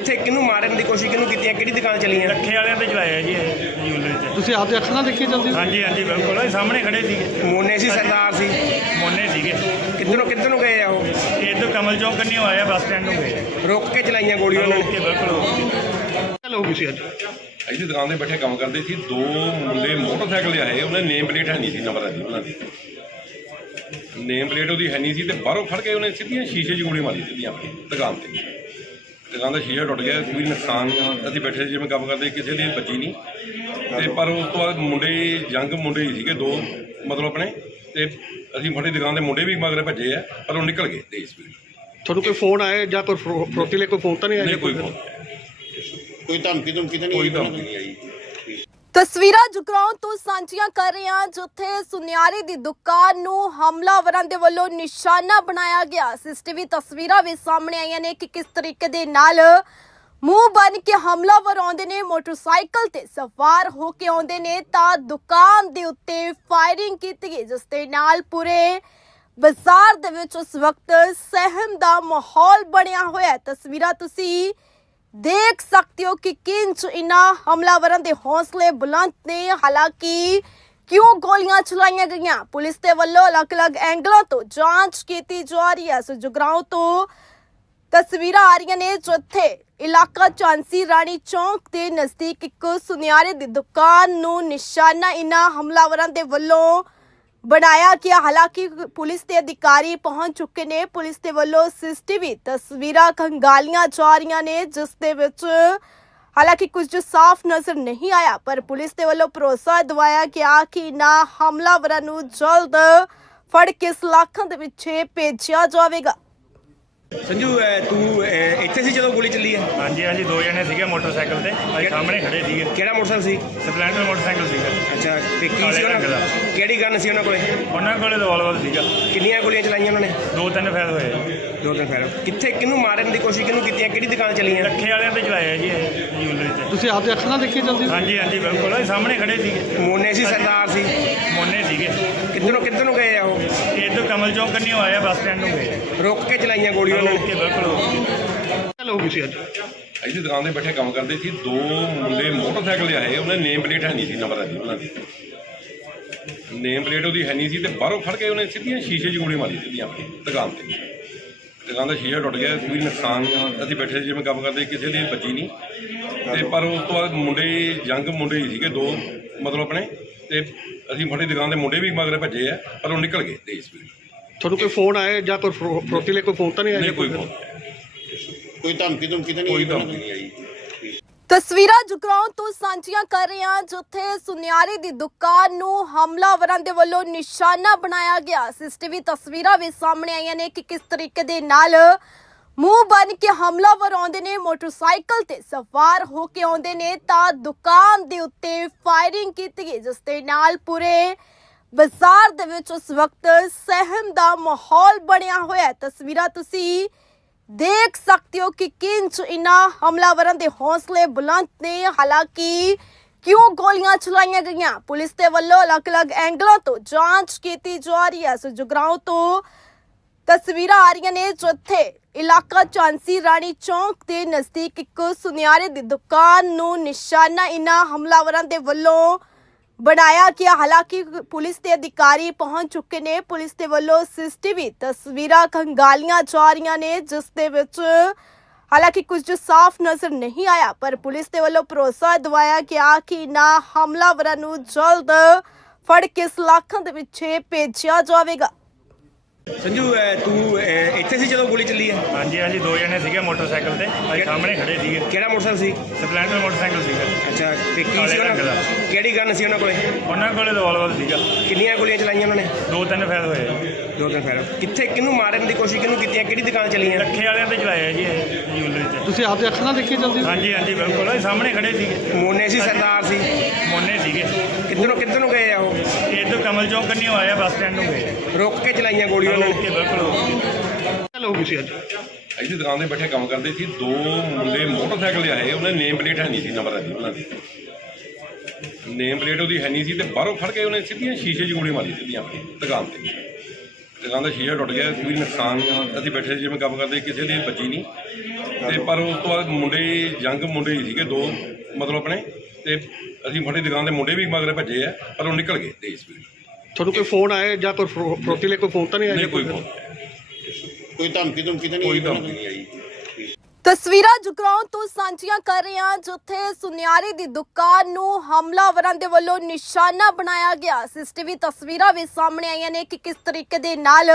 ਇੱਥੇ ਕਿਹਨੂੰ ਮਾਰਨ ਦੀ ਕੋਸ਼ਿਸ਼ ਕਿਹਨੂੰ ਕੀਤੀ ਹੈ? ਕਿਹੜੀ ਦੁਕਾਨ ਚੱਲੀ ਹੈ? ਲੱਖੇ ਵਾਲਿਆਂ ਤੇ ਚਲਾਇਆ ਜੀ ਇਹ ਜੂਲਰੀ ਤੇ ਤੁਸੀਂ ਆਪਦੇ ਅੱਖਾਂ ਨਾਲ ਦੇਖੀ ਜਲਦੀ ਹਾਂਜੀ ਹਾਂਜੀ ਬਿਲਕੁਲ। ਉਹ ਸਾਹਮਣੇ ਖੜੇ ਸੀਗੇ ਮੋਨੇ ਸੀ ਸਰਦਾਰ ਸੀ? ਮੋਨੇ ਸੀਗੇ। ਕਿੱਧਰੋਂ ਕਿੱਧਰੋਂ ਗਏ ਆ ਉਹ? ਇਹ ਤੋਂ ਕਮਲ ਚੌਕ ਕੰਨੀ ਆਇਆ ਬੱਸ ਸਟੈਂਡ ਨੂੰ ਗਏ। ਰੁਕ ਕੇ ਚਲਾਈਆਂ ਗੋਲੀਆਂ ਉਹਨਾਂ ਨੇ। ਓਕੇ ਬਿਲਕੁਲ। ਗੱਲ ਹੋ ਗਈ ਸੀ ਅੱਜ? ਅਸੀਂ ਦੀ ਦੁਕਾਨ ਤੇ ਬੈਠੇ ਕੰਮ ਕਰਦੇ ਸੀ ਦੋ ਮੁੰਡੇ ਮੋਟਰਸਾਈਕਲ ਤੇ ਆਏ ਉਹਨਾਂ ਨੇਮ ਪਲੇਟ ਹੈ ਨਹੀਂ ਸੀ ਨੰਬਰ ਦੀ ਉਹਨਾਂ ਦੀ। ਨੇਮ ਪਲੇਟ ਉਹਦੀ ਹੈ ਨਹੀਂ ਸੀ ਤੇ ਬਾਹਰੋਂ ਫੜ ਕੇ ਉਹਨੇ ਸਿੱਧੀਆਂ ਸ਼ੀਸ਼ੇ 'ਚ ਗੋਲੀ ਮਾਰੀ ਸਿੱਧੀਆਂ ਆਪਣੀ ਦੁਕਾਨ ਤੇ। ਦੁਕਾਨ ਦਾ ਸ਼ੀਸ਼ਾ ਟੁੱਟ ਗਿਆ ਕੋਈ ਨੁਕਸਾਨ ਅਸੀਂ ਬੈਠੇ ਸੀ ਜਿਵੇਂ ਕੰਮ ਕਰਦੇ ਕਿਸੇ ਦੀ ਬੱਜੀ ਨਹੀਂ। ਤੇ ਪਰ ਉਸ ਤੋਂ ਬਾਅਦ ਮੁੰਡੇ ਜੰਗ ਮੁੰਡੇ ਹੀ ਸੀਗੇ ਦੋ ਮਤਲਬ ਆਪਣੇ। ਤੇ ਅਸੀਂ ਫੜੀ ਦੁਕਾਨ ਦੇ ਮੁੰਡੇ ਵੀ ਮਗਰ ਭੱਜੇ ਆ ਪਰ ਉਹ ਨਿਕਲ ਗਏ ਤੇਜ਼ ਸਪੀਡ ਤੁਹਾਨੂੰ ਕੋਈ ਫੋਨ ਆਇਆ ਜਾਂ ਕੋਈ ਫਰੋ- ਫਰੋਤੀ ਲਈ ਕੋਈ ਫੋਨ ਤਾਂ ਨਹੀਂ ਆਇਆ ਕੋਈ ਫੋਨ ਕੋਈ ਧਮਕੀ ਧਮਕੀ ਤਾਂ ਨਹੀਂ ਕੋਈ ਧਮਕੀ ਨਹੀਂ ਆਈ। ਤਸਵੀਰਾਂ ਜੁਗਰਾਉਂ ਤੋਂ ਸਾਂਝੀਆਂ ਕਰ ਰਹੇ ਹਾਂ, ਜਿੱਥੇ ਸੁਨਿਆਰੇ ਦੀ ਦੁਕਾਨ ਨੂੰ ਹਮਲਾਵਰਾਂ ਦੇ ਵੱਲੋਂ ਨਿਸ਼ਾਨਾ ਬਣਾਇਆ ਗਿਆ। ਸੀਸੀਟੀਵੀ ਤਸਵੀਰਾਂ ਵੀ ਸਾਹਮਣੇ ਆਈਆਂ ਨੇ ਕਿ ਕਿਸ ਤਰੀਕੇ ਦੇ ਨਾਲ ਮੂੰਹ ਬਨ ਕੇ ਹਮਲਾਵਰ ਆਉਂਦੇ ਨੇ, ਮੋਟਰਸਾਈਕਲ ਤੇ ਸਵਾਰ ਹੋ ਕੇ ਆਉਂਦੇ ਨੇ, ਤਾਂ ਦੁਕਾਨ ਦੇ ਉੱਤੇ ਫਾਇਰਿੰਗ ਕੀਤੀ ਗਈ, ਜਿਸ ਦੇ ਨਾਲ ਪੂਰੇ ਬਾਜ਼ਾਰ ਦੇ ਵਿੱਚ ਉਸ ਵਕਤ ਸਹਿਮ ਦਾ ਮਾਹੌਲ ਬਣਿਆ ਹੋਇਆ ਤਸਵੀਰਾਂ ਤੁਸੀਂ ਦੇਖ ਸਕਦੇ ਹੋ ਕਿ ਕਿੰਚ ਇਨ੍ਹਾਂ ਹਮਲਾਵਰਾਂ ਦੇ ਹੌਸਲੇ ਬੁਲੰਦ ਨੇ। ਹਾਲਾਂਕਿ ਕਿਉਂ ਗੋਲੀਆਂ ਚਲਾਈਆਂ ਗਈਆਂ? ਪੁਲਿਸ ਦੇ ਵੱਲੋਂ ਅਲੱਗ-ਅਲੱਗ ਐਂਗਲਾਂ ਤੋਂ ਜਾਂਚ ਕੀਤੀ ਜਾ ਰਹੀ ਹੈ। ਸੋ ਜੁਗਰਾਉਂ ਤੋਂ ਤਸਵੀਰਾਂ ਆ ਰਹੀਆਂ ਨੇ ਜਿੱਥੇ ਇਲਾਕਾ ਚਾਂਸੀ ਰਾਣੀ ਚੌਂਕ ਦੇ ਨਜ਼ਦੀਕ ਇੱਕ ਸੁਨਿਆਰੇ ਦੀ ਦੁਕਾਨ ਨੂੰ ਨਿਸ਼ਾਨਾ ਇਨ੍ਹਾਂ ਹਮਲਾਵਰਾਂ ਦੇ ਵੱਲੋਂ ਬਣਾਇਆ ਗਿਆ ਹਾਲਾਂਕਿ ਪੁਲਿਸ ਦੇ ਅਧਿਕਾਰੀ ਪਹੁੰਚ ਚੁੱਕੇ ਨੇ। ਪੁਲਿਸ ਦੇ ਵੱਲੋਂ ਸੀਸੀਟੀਵੀ ਤਸਵੀਰਾਂ ਖੰਗਾਲੀਆਂ ਜਾ ਰਹੀਆਂ ਨੇ, ਜਿਸ ਦੇ ਵਿੱਚ ਹਾਲਾਂਕਿ ਕੁਝ ਸਾਫ਼ ਨਜ਼ਰ ਨਹੀਂ ਆਇਆ, ਪਰ ਪੁਲਿਸ ਦੇ ਵੱਲੋਂ ਭਰੋਸਾ ਦਿਵਾਇਆ ਗਿਆ ਕਿ ਇਨ੍ਹਾਂ ਹਮਲਾਵਰਾਂ ਨੂੰ ਜਲਦ ਫੜ ਕੇ ਸਲਾਖਾਂ ਦੇ ਪਿੱਛੇ ਭੇਜਿਆ ਜਾਵੇਗਾ। ਸੰਜੂ ਅਹ ਤੂੰ ਅਹ ਇੱਥੇ ਸੀ ਜਦੋਂ ਗੋਲੀ ਚੱਲੀ ਹੈ? ਹਾਂਜੀ ਹਾਂਜੀ ਦੋ ਜਣੇ ਸੀਗੇ ਮੋਟਰਸਾਈਕਲ ਤੇ। ਅਸੀਂ ਸਾਹਮਣੇ ਖੜੇ ਸੀਗੇ। ਕਿਹੜਾ ਮੋਟਰਸਾਈਕਲ ਸੀ? ਸਪਲੈਂਡਰ ਮੋਟਰਸਾਈਕਲ ਸੀਗਾ। ਅੱਛਾ ਤੇ ਕੀ ਕਾਲੇ ਸੀ ਰੰਗ ਉਹਨਾਂ ਦਾ। ਕਿਹੜੀ ਗਨ ਸੀ ਉਹਨਾਂ ਕੋਲੇ? ਉਹਨਾਂ ਕੋਲੇ ਰਿਵਾਲਵਰ ਸੀਗਾ। ਕਿੰਨੀਆਂ ਗੋਲੀਆਂ ਚਲਾਈਆਂ ਉਹਨਾਂ ਨੇ? ਦੋ ਤਿੰਨ ਫੈਲ ਹੋਏ ਦੋ ਤਿੰਨ ਫੈਰ। ਕਿੱਥੇ ਕਿਹਨੂੰ ਮਾਰਨ ਦੀ ਕੋਸ਼ਿਸ਼ ਕਿਹਨੂੰ ਕੀਤੀ ਹੈ? ਕਿਹੜੀ ਦੁਕਾਨ ਚੱਲੀ ਹੈ? ਲੱਖੇ ਵਾਲਿਆਂ ਤੇ ਚਲਾਇਆ ਜੀ ਇਹ ਜੂਲਰੀ ਤੇ। ਤੁਸੀਂ ਆਪਦੇ ਅੱਖਾਂ ਨਾਲ ਦੇਖੀ ਜਲਦੀ? ਹਾਂਜੀ ਹਾਂਜੀ ਬਿਲਕੁਲ। ਸਾਹਮਣੇ ਖੜੇ ਸੀਗੇ। ਮੋਨੇ ਸੀ ਸਰਦਾਰ ਸੀ? ਮੋਨੇ ਸੀਗੇ। ਕਿੱਧਰੋਂ ਕਿੱਧਰੋਂ ਗਏ ਆ ਉਹ? ਕਮਲ ਚੌਕ ਕੰਨੀ ਆਇਆ ਬੱਸ ਸਟੈਂਡ ਨੂੰ ਗਏ ਰੁਕ ਕੇ ਚਲਾਈਆਂ ਗੋਲੀਆਂ ਉਹਨਾਂ ਨੇ ਓਕੇ ਬਿਲਕੁਲ ਗੱਲ ਹੋ ਗਈ ਸੀ ਅੱਜ? ਅਸੀਂ ਦੀ ਦੁਕਾਨ ਤੇ ਬੈਠੇ ਕੰਮ ਕਰਦੇ ਸੀ ਦੋ ਮੁੰਡੇ ਮੋਟਰਸਾਈਕਲ ਤੇ ਆਏ ਉਹਨਾਂ ਨੇਮ ਪਲੇਟ ਹੈ ਨਹੀਂ ਸੀ ਨੰਬਰ ਦੀ ਉਹਨਾਂ ਦੀ। ਨੇਮ ਪਲੇਟ ਉਹਦੀ ਹੈ ਨਹੀਂ ਸੀ ਤੇ ਬਾਹਰੋਂ ਫੜ ਕੇ ਉਹਨੇ ਸਿੱਧੀਆਂ ਸ਼ੀਸ਼ੇ 'ਚ ਗੋਲੀ ਮਾਰੀ ਸਿੱਧੀਆਂ ਆਪਣੀ ਦੁਕਾਨ ਤੇ। ਦੁਕਾਨ ਦਾ ਸ਼ੀਸ਼ਾ ਟੁੱਟ ਗਿਆ ਕੋਈ ਨੁਕਸਾਨ ਅਸੀਂ ਬੈਠੇ ਸੀ ਜਿਵੇਂ ਕੰਮ ਕਰਦੇ ਕਿਸੇ ਦੀ ਬੱਜੀ ਨਹੀਂ। ਤੇ ਪਰ ਉਸ ਤੋਂ ਬਾਅਦ ਮੁੰਡੇ ਜੰਗ ਮੁੰਡੇ ਹੀ ਸੀਗੇ ਦੋ ਮਤਲਬ ਆਪਣੇ ਤੇ ਅਸੀਂ ਫੜੀ ਦੁਕਾਨ ਦੇ ਮੁੰਡੇ ਵੀ ਮਗਰ ਭੱਜੇ ਆ ਪਰ ਉਹ ਨਿਕਲ ਗਏ ਤੇਜ਼ ਸਪੀਡ ਤੁਹਾਨੂੰ ਕੋਈ ਫੋਨ ਆਇਆ ਜਾਂ ਕੋਈ ਫਰੋ- ਫਰੋਤੀ ਲਈ ਕੋਈ ਫੋਨ ਤਾਂ ਨਹੀਂ ਆਇਆ? ਨਹੀਂ ਕੋਈ ਫੋਨ ਕੋਈ ਧਮਕੀ ਧਮਕੀ ਤਾਂ ਨਹੀਂ ਕੋਈ ਆਈ? ਧਮਕੀ ਨਹੀਂ ਆਈ। ਤਸਵੀਰਾਂ ਜੁਗਰਾਉਂ ਤੋਂ ਸਾਂਝੀਆਂ ਕਰ ਰਹੇ ਹਾਂ ਜਿੱਥੇ ਸੁਨਿਆਰੇ ਦੀ ਦੁਕਾਨ ਨੂੰ ਹਮਲਾਵਰਾਂ ਦੇ ਵੱਲੋਂ ਨਿਸ਼ਾਨਾ ਬਣਾਇਆ ਗਿਆ। ਸੀਸੀਟੀਵੀ ਤਸਵੀਰਾਂ ਵੀ ਸਾਹਮਣੇ ਆਈਆਂ ਨੇ ਕਿ ਕਿਸ ਤਰੀਕੇ ਦੇ ਨਾਲ ਮੂੰਹ ਬਨ ਕੇ ਹਮਲਾਵਰ ਆਉਂਦੇ ਨੇ ਮੋਟਰਸਾਈਕਲ ਤੇ ਸਵਾਰ ਹੋ ਕੇ ਆਉਂਦੇ ਨੇ ਤਾਂ ਦੁਕਾਨ ਦੇ ਉੱਤੇ ਫਾਇਰਿੰਗ ਕੀਤੀ ਗਈ ਜਿਸ ਦੇ ਨਾਲ ਪੂਰੇ ਬਾਜ਼ਾਰ ਦੇ ਵਿੱਚ ਉਸ ਵਕਤ ਸਹਿਮ ਦਾ ਮਾਹੌਲ ਬਣਿਆ ਹੋਇਆ ਤਸਵੀਰਾਂ ਤੁਸੀਂ ਦੇਖ ਸਕਦੇ ਹੋ ਕਿ ਕਿੰਚ ਇਨ੍ਹਾਂ ਹਮਲਾਵਰਾਂ ਦੇ ਹੌਸਲੇ ਬੁਲੰਦ ਨੇ। ਹਾਲਾਂਕਿ ਕਿਉਂ ਗੋਲੀਆਂ ਚਲਾਈਆਂ ਗਈਆਂ? ਪੁਲਿਸ ਦੇ ਵੱਲੋਂ ਅਲੱਗ-ਅਲੱਗ ਐਂਗਲਾਂ ਤੋਂ ਜਾਂਚ ਕੀਤੀ ਜਾ ਰਹੀ ਹੈ। ਸੋ ਜੁਗਰਾਉਂ ਤੋਂ ਤਸਵੀਰਾਂ ਆ ਰਹੀਆਂ ਨੇ ਜਿੱਥੇ ਇਲਾਕਾ ਚਾਂਸੀ ਰਾਣੀ ਚੌਂਕ ਦੇ ਨਜ਼ਦੀਕ ਇੱਕ ਸੁਨਿਆਰੇ ਦੀ ਦੁਕਾਨ ਨੂੰ ਨਿਸ਼ਾਨਾ ਇਨ੍ਹਾਂ ਹਮਲਾਵਰਾਂ ਦੇ ਵੱਲੋਂ ਬਣਾਇਆ ਗਿਆ। ਹਾਲਾਂਕਿ ਪੁਲਿਸ ਦੇ ਅਧਿਕਾਰੀ ਪਹੁੰਚ ਚੁੱਕੇ ਨੇ। ਪੁਲਿਸ ਦੇ ਵੱਲੋਂ ਸੀਸੀਟੀਵੀ ਤਸਵੀਰਾਂ ਖੰਗਾਲੀਆਂ ਜਾ ਰਹੀਆਂ ਨੇ, ਜਿਸ ਦੇ ਵਿੱਚ ਹਾਲਾਂਕਿ ਕੁਝ ਸਾਫ਼ ਨਜ਼ਰ ਨਹੀਂ ਆਇਆ, ਪਰ ਪੁਲਿਸ ਦੇ ਵੱਲੋਂ ਭਰੋਸਾ ਦਿਵਾਇਆ ਗਿਆ ਕਿ ਇਨ੍ਹਾਂ ਹਮਲਾਵਰਾਂ ਨੂੰ ਜਲਦ ਫੜ ਕੇ ਸਲਾਖਾਂ ਦੇ ਪਿੱਛੇ ਭੇਜਿਆ ਜਾਵੇਗਾ। ਸੰਜੂ ਅਹ ਤੂੰ ਅਹ ਇੱਥੇ ਸੀ ਜਦੋਂ ਗੋਲੀ ਚੱਲੀ ਹੈ? ਹਾਂਜੀ ਹਾਂਜੀ ਦੋ ਜਣੇ ਸੀਗੇ ਮੋਟਰਸਾਈਕਲ ਤੇ। ਅਸੀਂ ਸਾਹਮਣੇ ਖੜੇ ਸੀਗੇ। ਕਿਹੜਾ ਮੋਟਰਸਾਈਕਲ ਸੀ? ਸਪਲੈਂਡਰ ਮੋਟਰਸਾਈਕਲ ਸੀਗਾ। ਅੱਛਾ ਤੇ ਕੀ ਕਾਲੇ ਸੀ ਰੰਗ ਦਾ। ਉਹਨਾਂ ਕਿਹੜੀ ਗਨ ਸੀ ਉਹਨਾਂ ਕੋਲੇ? ਉਹਨਾਂ ਕੋਲੇ ਰਿਵਾਲਵਰ ਸੀਗਾ। ਕਿੰਨੀਆਂ ਗੋਲੀਆਂ ਚਲਾਈਆਂ ਉਹਨਾਂ ਨੇ? ਦੋ ਤਿੰਨ ਫੈਲ ਹੋਏ ਦੋ ਤਿੰਨ ਫੈਰ। ਕਿੱਥੇ ਕਿਹਨੂੰ ਮਾਰਨ ਦੀ ਕੋਸ਼ਿਸ਼ ਕਿਹਨੂੰ ਕੀਤੀ ਹੈ? ਕਿਹੜੀ ਦੁਕਾਨ ਚੱਲੀ ਹੈ? ਲੱਖੇ ਵਾਲਿਆਂ ਤੇ ਚਲਾਇਆ ਜੀ ਇਹ ਜੂਲਰੀ ਤੇ। ਤੁਸੀਂ ਆਪਦੇ ਅੱਖਾਂ ਨਾਲ ਦੇਖੀ ਜਲਦੀ ਹਾਂਜੀ ਹਾਂਜੀ ਬਿਲਕੁਲ। ਸਾਹਮਣੇ ਖੜੇ ਸੀਗੇ। ਮੋਨੇ ਸੀ ਸਰਦਾਰ ਸੀ? ਮੋਨੇ ਸੀਗੇ। ਕਿੱਧਰੋਂ ਕਿੱਧਰੋਂ ਗਏ ਆ ਉਹ? ਤੋਂ ਕਮਲ ਚੌਕ ਕੰਨੀ ਆਇਆ ਬੱਸ ਸਟੈਂਡ ਨੂੰ। ਗਏ ਰੁਕ ਕੇ ਚਲਾਈਆਂ ਗੋਲੀਆਂ ਉਹਨਾਂ ਨੇ ਓਕੇ ਬਿਲਕੁਲ। ਗੱਲ ਹੋ ਗਈ ਸੀ ਅੱਜ ਦੀ ਦੁਕਾਨ ਤੇ ਬੈਠੇ ਕੰਮ ਕਰਦੇ ਸੀ ਦੋ ਮੁੰਡੇ ਮੋਟਰਸਾਈਕਲ ਤੇ ਆਏ ਉਹਨਾਂ ਨੇਮ ਪਲੇਟ ਹੈ ਨਹੀਂ ਸੀ ਨੰਬਰ ਦੀ ਉਹਨਾਂ ਦੀ। ਨੇਮ ਪਲੇਟ ਉਹਦੀ ਹੈ ਨਹੀਂ ਸੀ ਤੇ ਬਾਹਰੋਂ ਫੜ ਕੇ ਉਹਨੇ ਸਿੱਧੀਆਂ ਸ਼ੀਸ਼ੇ 'ਚ ਗੋਲੀ ਮਾਰੀ ਸਿੱਧੀਆਂ ਆਪਣੀ ਦੁਕਾਨ ਤੇ। ਦੁਕਾਨ ਦਾ ਸ਼ੀਸ਼ਾ ਟੁੱਟ ਗਿਆ ਕੋਈ ਨੁਕਸਾਨ ਅਸੀਂ ਬੈਠੇ ਸੀ ਜਿਵੇਂ ਕੰਮ ਕਰਦੇ ਕਿਸੇ ਦੀ ਬੱਜੀ ਨਹੀਂ। ਤੇ ਪਰ ਉਸ ਤੋਂ ਬਾਅਦ ਮੁੰਡੇ ਜੰਗ ਮੁੰਡੇ ਹੀ ਸੀਗੇ ਦੋ ਮਤਲਬ ਆਪਣੇ। ਤੇ ਅਸੀਂ ਫੜੀ ਦੁਕਾਨ ਦੇ ਮੁੰਡੇ ਵੀ ਮਗਰ ਭੱਜੇ ਆ ਪਰ ਉਹ ਨਿਕਲ ਗਏ ਤੇਜ਼ ਸਪੀਡ ਤੁਹਾਨੂੰ ਕੋਈ ਫੋਨ ਆਇਆ ਜਾਂ ਕੋਈ ਫਰੋ- ਫਰੋਤੀ ਲਈ ਕੋਈ ਫੋਨ ਤਾਂ ਨਹੀਂ ਆਇਆ ਨਹੀਂ ਕੋਈ ਫੋਨ ਕੋਈ ਧਮਕੀ ਧਮਕੀ ਤਾਂ ਨਹੀਂ ਕੋਈ ਆਈ? ਧਮਕੀ ਨਹੀਂ ਆਈ। ਤਸਵੀਰਾਂ ਜੁਗਰਾਉਂ ਤੋਂ ਸਾਂਝੀਆਂ ਕਰ ਰਹੇ ਹਾਂ ਜਿੱਥੇ ਸੁਨਿਆਰੇ ਦੀ ਦੁਕਾਨ ਨੂੰ ਹਮਲਾਵਰਾਂ ਦੇ ਵੱਲੋਂ ਨਿਸ਼ਾਨਾ ਬਣਾਇਆ ਗਿਆ। ਸੀਸੀਟੀਵੀ ਤਸਵੀਰਾਂ ਵੀ ਸਾਹਮਣੇ ਆਈਆਂ ਨੇ ਕਿ ਕਿਸ ਤਰੀਕੇ ਦੇ ਨਾਲ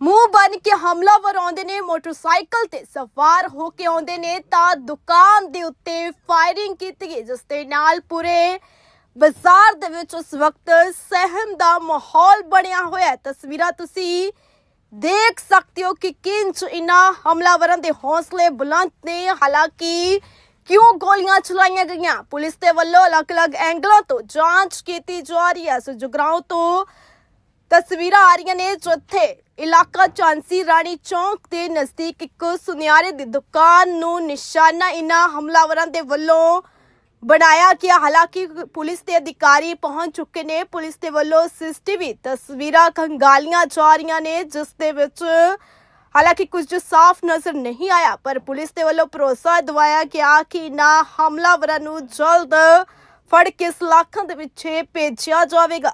ਮੂੰਹ ਬਨ ਕੇ ਹਮਲਾਵਰ ਆਉਂਦੇ ਨੇ, ਮੋਟਰਸਾਈਕਲ ਤੇ ਸਵਾਰ ਹੋ ਕੇ ਆਉਂਦੇ ਨੇ, ਤਾਂ ਦੁਕਾਨ ਦੇ ਉੱਤੇ ਫਾਇਰਿੰਗ ਕੀਤੀ ਗਈ, ਜਿਸ ਦੇ ਨਾਲ ਪੂਰੇ ਬਾਜ਼ਾਰ ਦੇ ਵਿੱਚ ਉਸ ਵਕਤ ਸਹਿਮ ਦਾ ਮਾਹੌਲ ਬਣਿਆ ਹੋਇਆ ਤਸਵੀਰਾਂ ਤੁਸੀਂ ਦੇਖ ਸਕਦੇ ਹੋ ਕਿ ਕਿੰਚ ਇਨ੍ਹਾਂ ਹਮਲਾਵਰਾਂ ਦੇ ਹੌਸਲੇ ਬੁਲੰਦ ਨੇ। ਹਾਲਾਂਕਿ ਕਿਉਂ ਗੋਲੀਆਂ ਚਲਾਈਆਂ ਗਈਆਂ? ਪੁਲਿਸ ਦੇ ਵੱਲੋਂ ਅਲੱਗ-ਅਲੱਗ ਐਂਗਲਾਂ ਤੋਂ ਜਾਂਚ ਕੀਤੀ ਜਾ ਰਹੀ ਹੈ। ਸੋ ਜੁਗਰਾਉਂ ਤੋਂ ਤਸਵੀਰਾਂ ਆ ਰਹੀਆਂ ਨੇ ਜਿੱਥੇ ਇਲਾਕਾ ਚਾਂਸੀ ਰਾਣੀ ਚੌਂਕ ਦੇ ਨਜ਼ਦੀਕ ਇੱਕ ਸੁਨਿਆਰੇ ਦੀ ਦੁਕਾਨ ਨੂੰ ਨਿਸ਼ਾਨਾ ਇਨ੍ਹਾਂ ਹਮਲਾਵਰਾਂ ਦੇ ਵੱਲੋਂ ਬਣਾਇਆ ਗਿਆ। ਹਾਲਾਂਕਿ ਪੁਲਿਸ ਦੇ ਅਧਿਕਾਰੀ ਪਹੁੰਚ ਚੁੱਕੇ ਨੇ। ਪੁਲਿਸ ਦੇ ਵੱਲੋਂ ਸੀਸੀਟੀਵੀ ਤਸਵੀਰਾਂ ਖੰਗਾਲੀਆਂ ਜਾ ਰਹੀਆਂ ਨੇ, ਜਿਸ ਦੇ ਵਿੱਚ ਹਾਲਾਂਕਿ ਕੁਝ ਸਾਫ਼ ਨਜ਼ਰ ਨਹੀਂ ਆਇਆ, ਪਰ ਪੁਲਿਸ ਦੇ ਵੱਲੋਂ ਭਰੋਸਾ ਦਿਵਾਇਆ ਗਿਆ ਕਿ ਇਨ੍ਹਾਂ ਹਮਲਾਵਰਾਂ ਨੂੰ ਜਲਦ ਫੜ ਕੇ ਸਲਾਖਾਂ ਦੇ ਪਿੱਛੇ ਭੇਜਿਆ ਜਾਵੇਗਾ।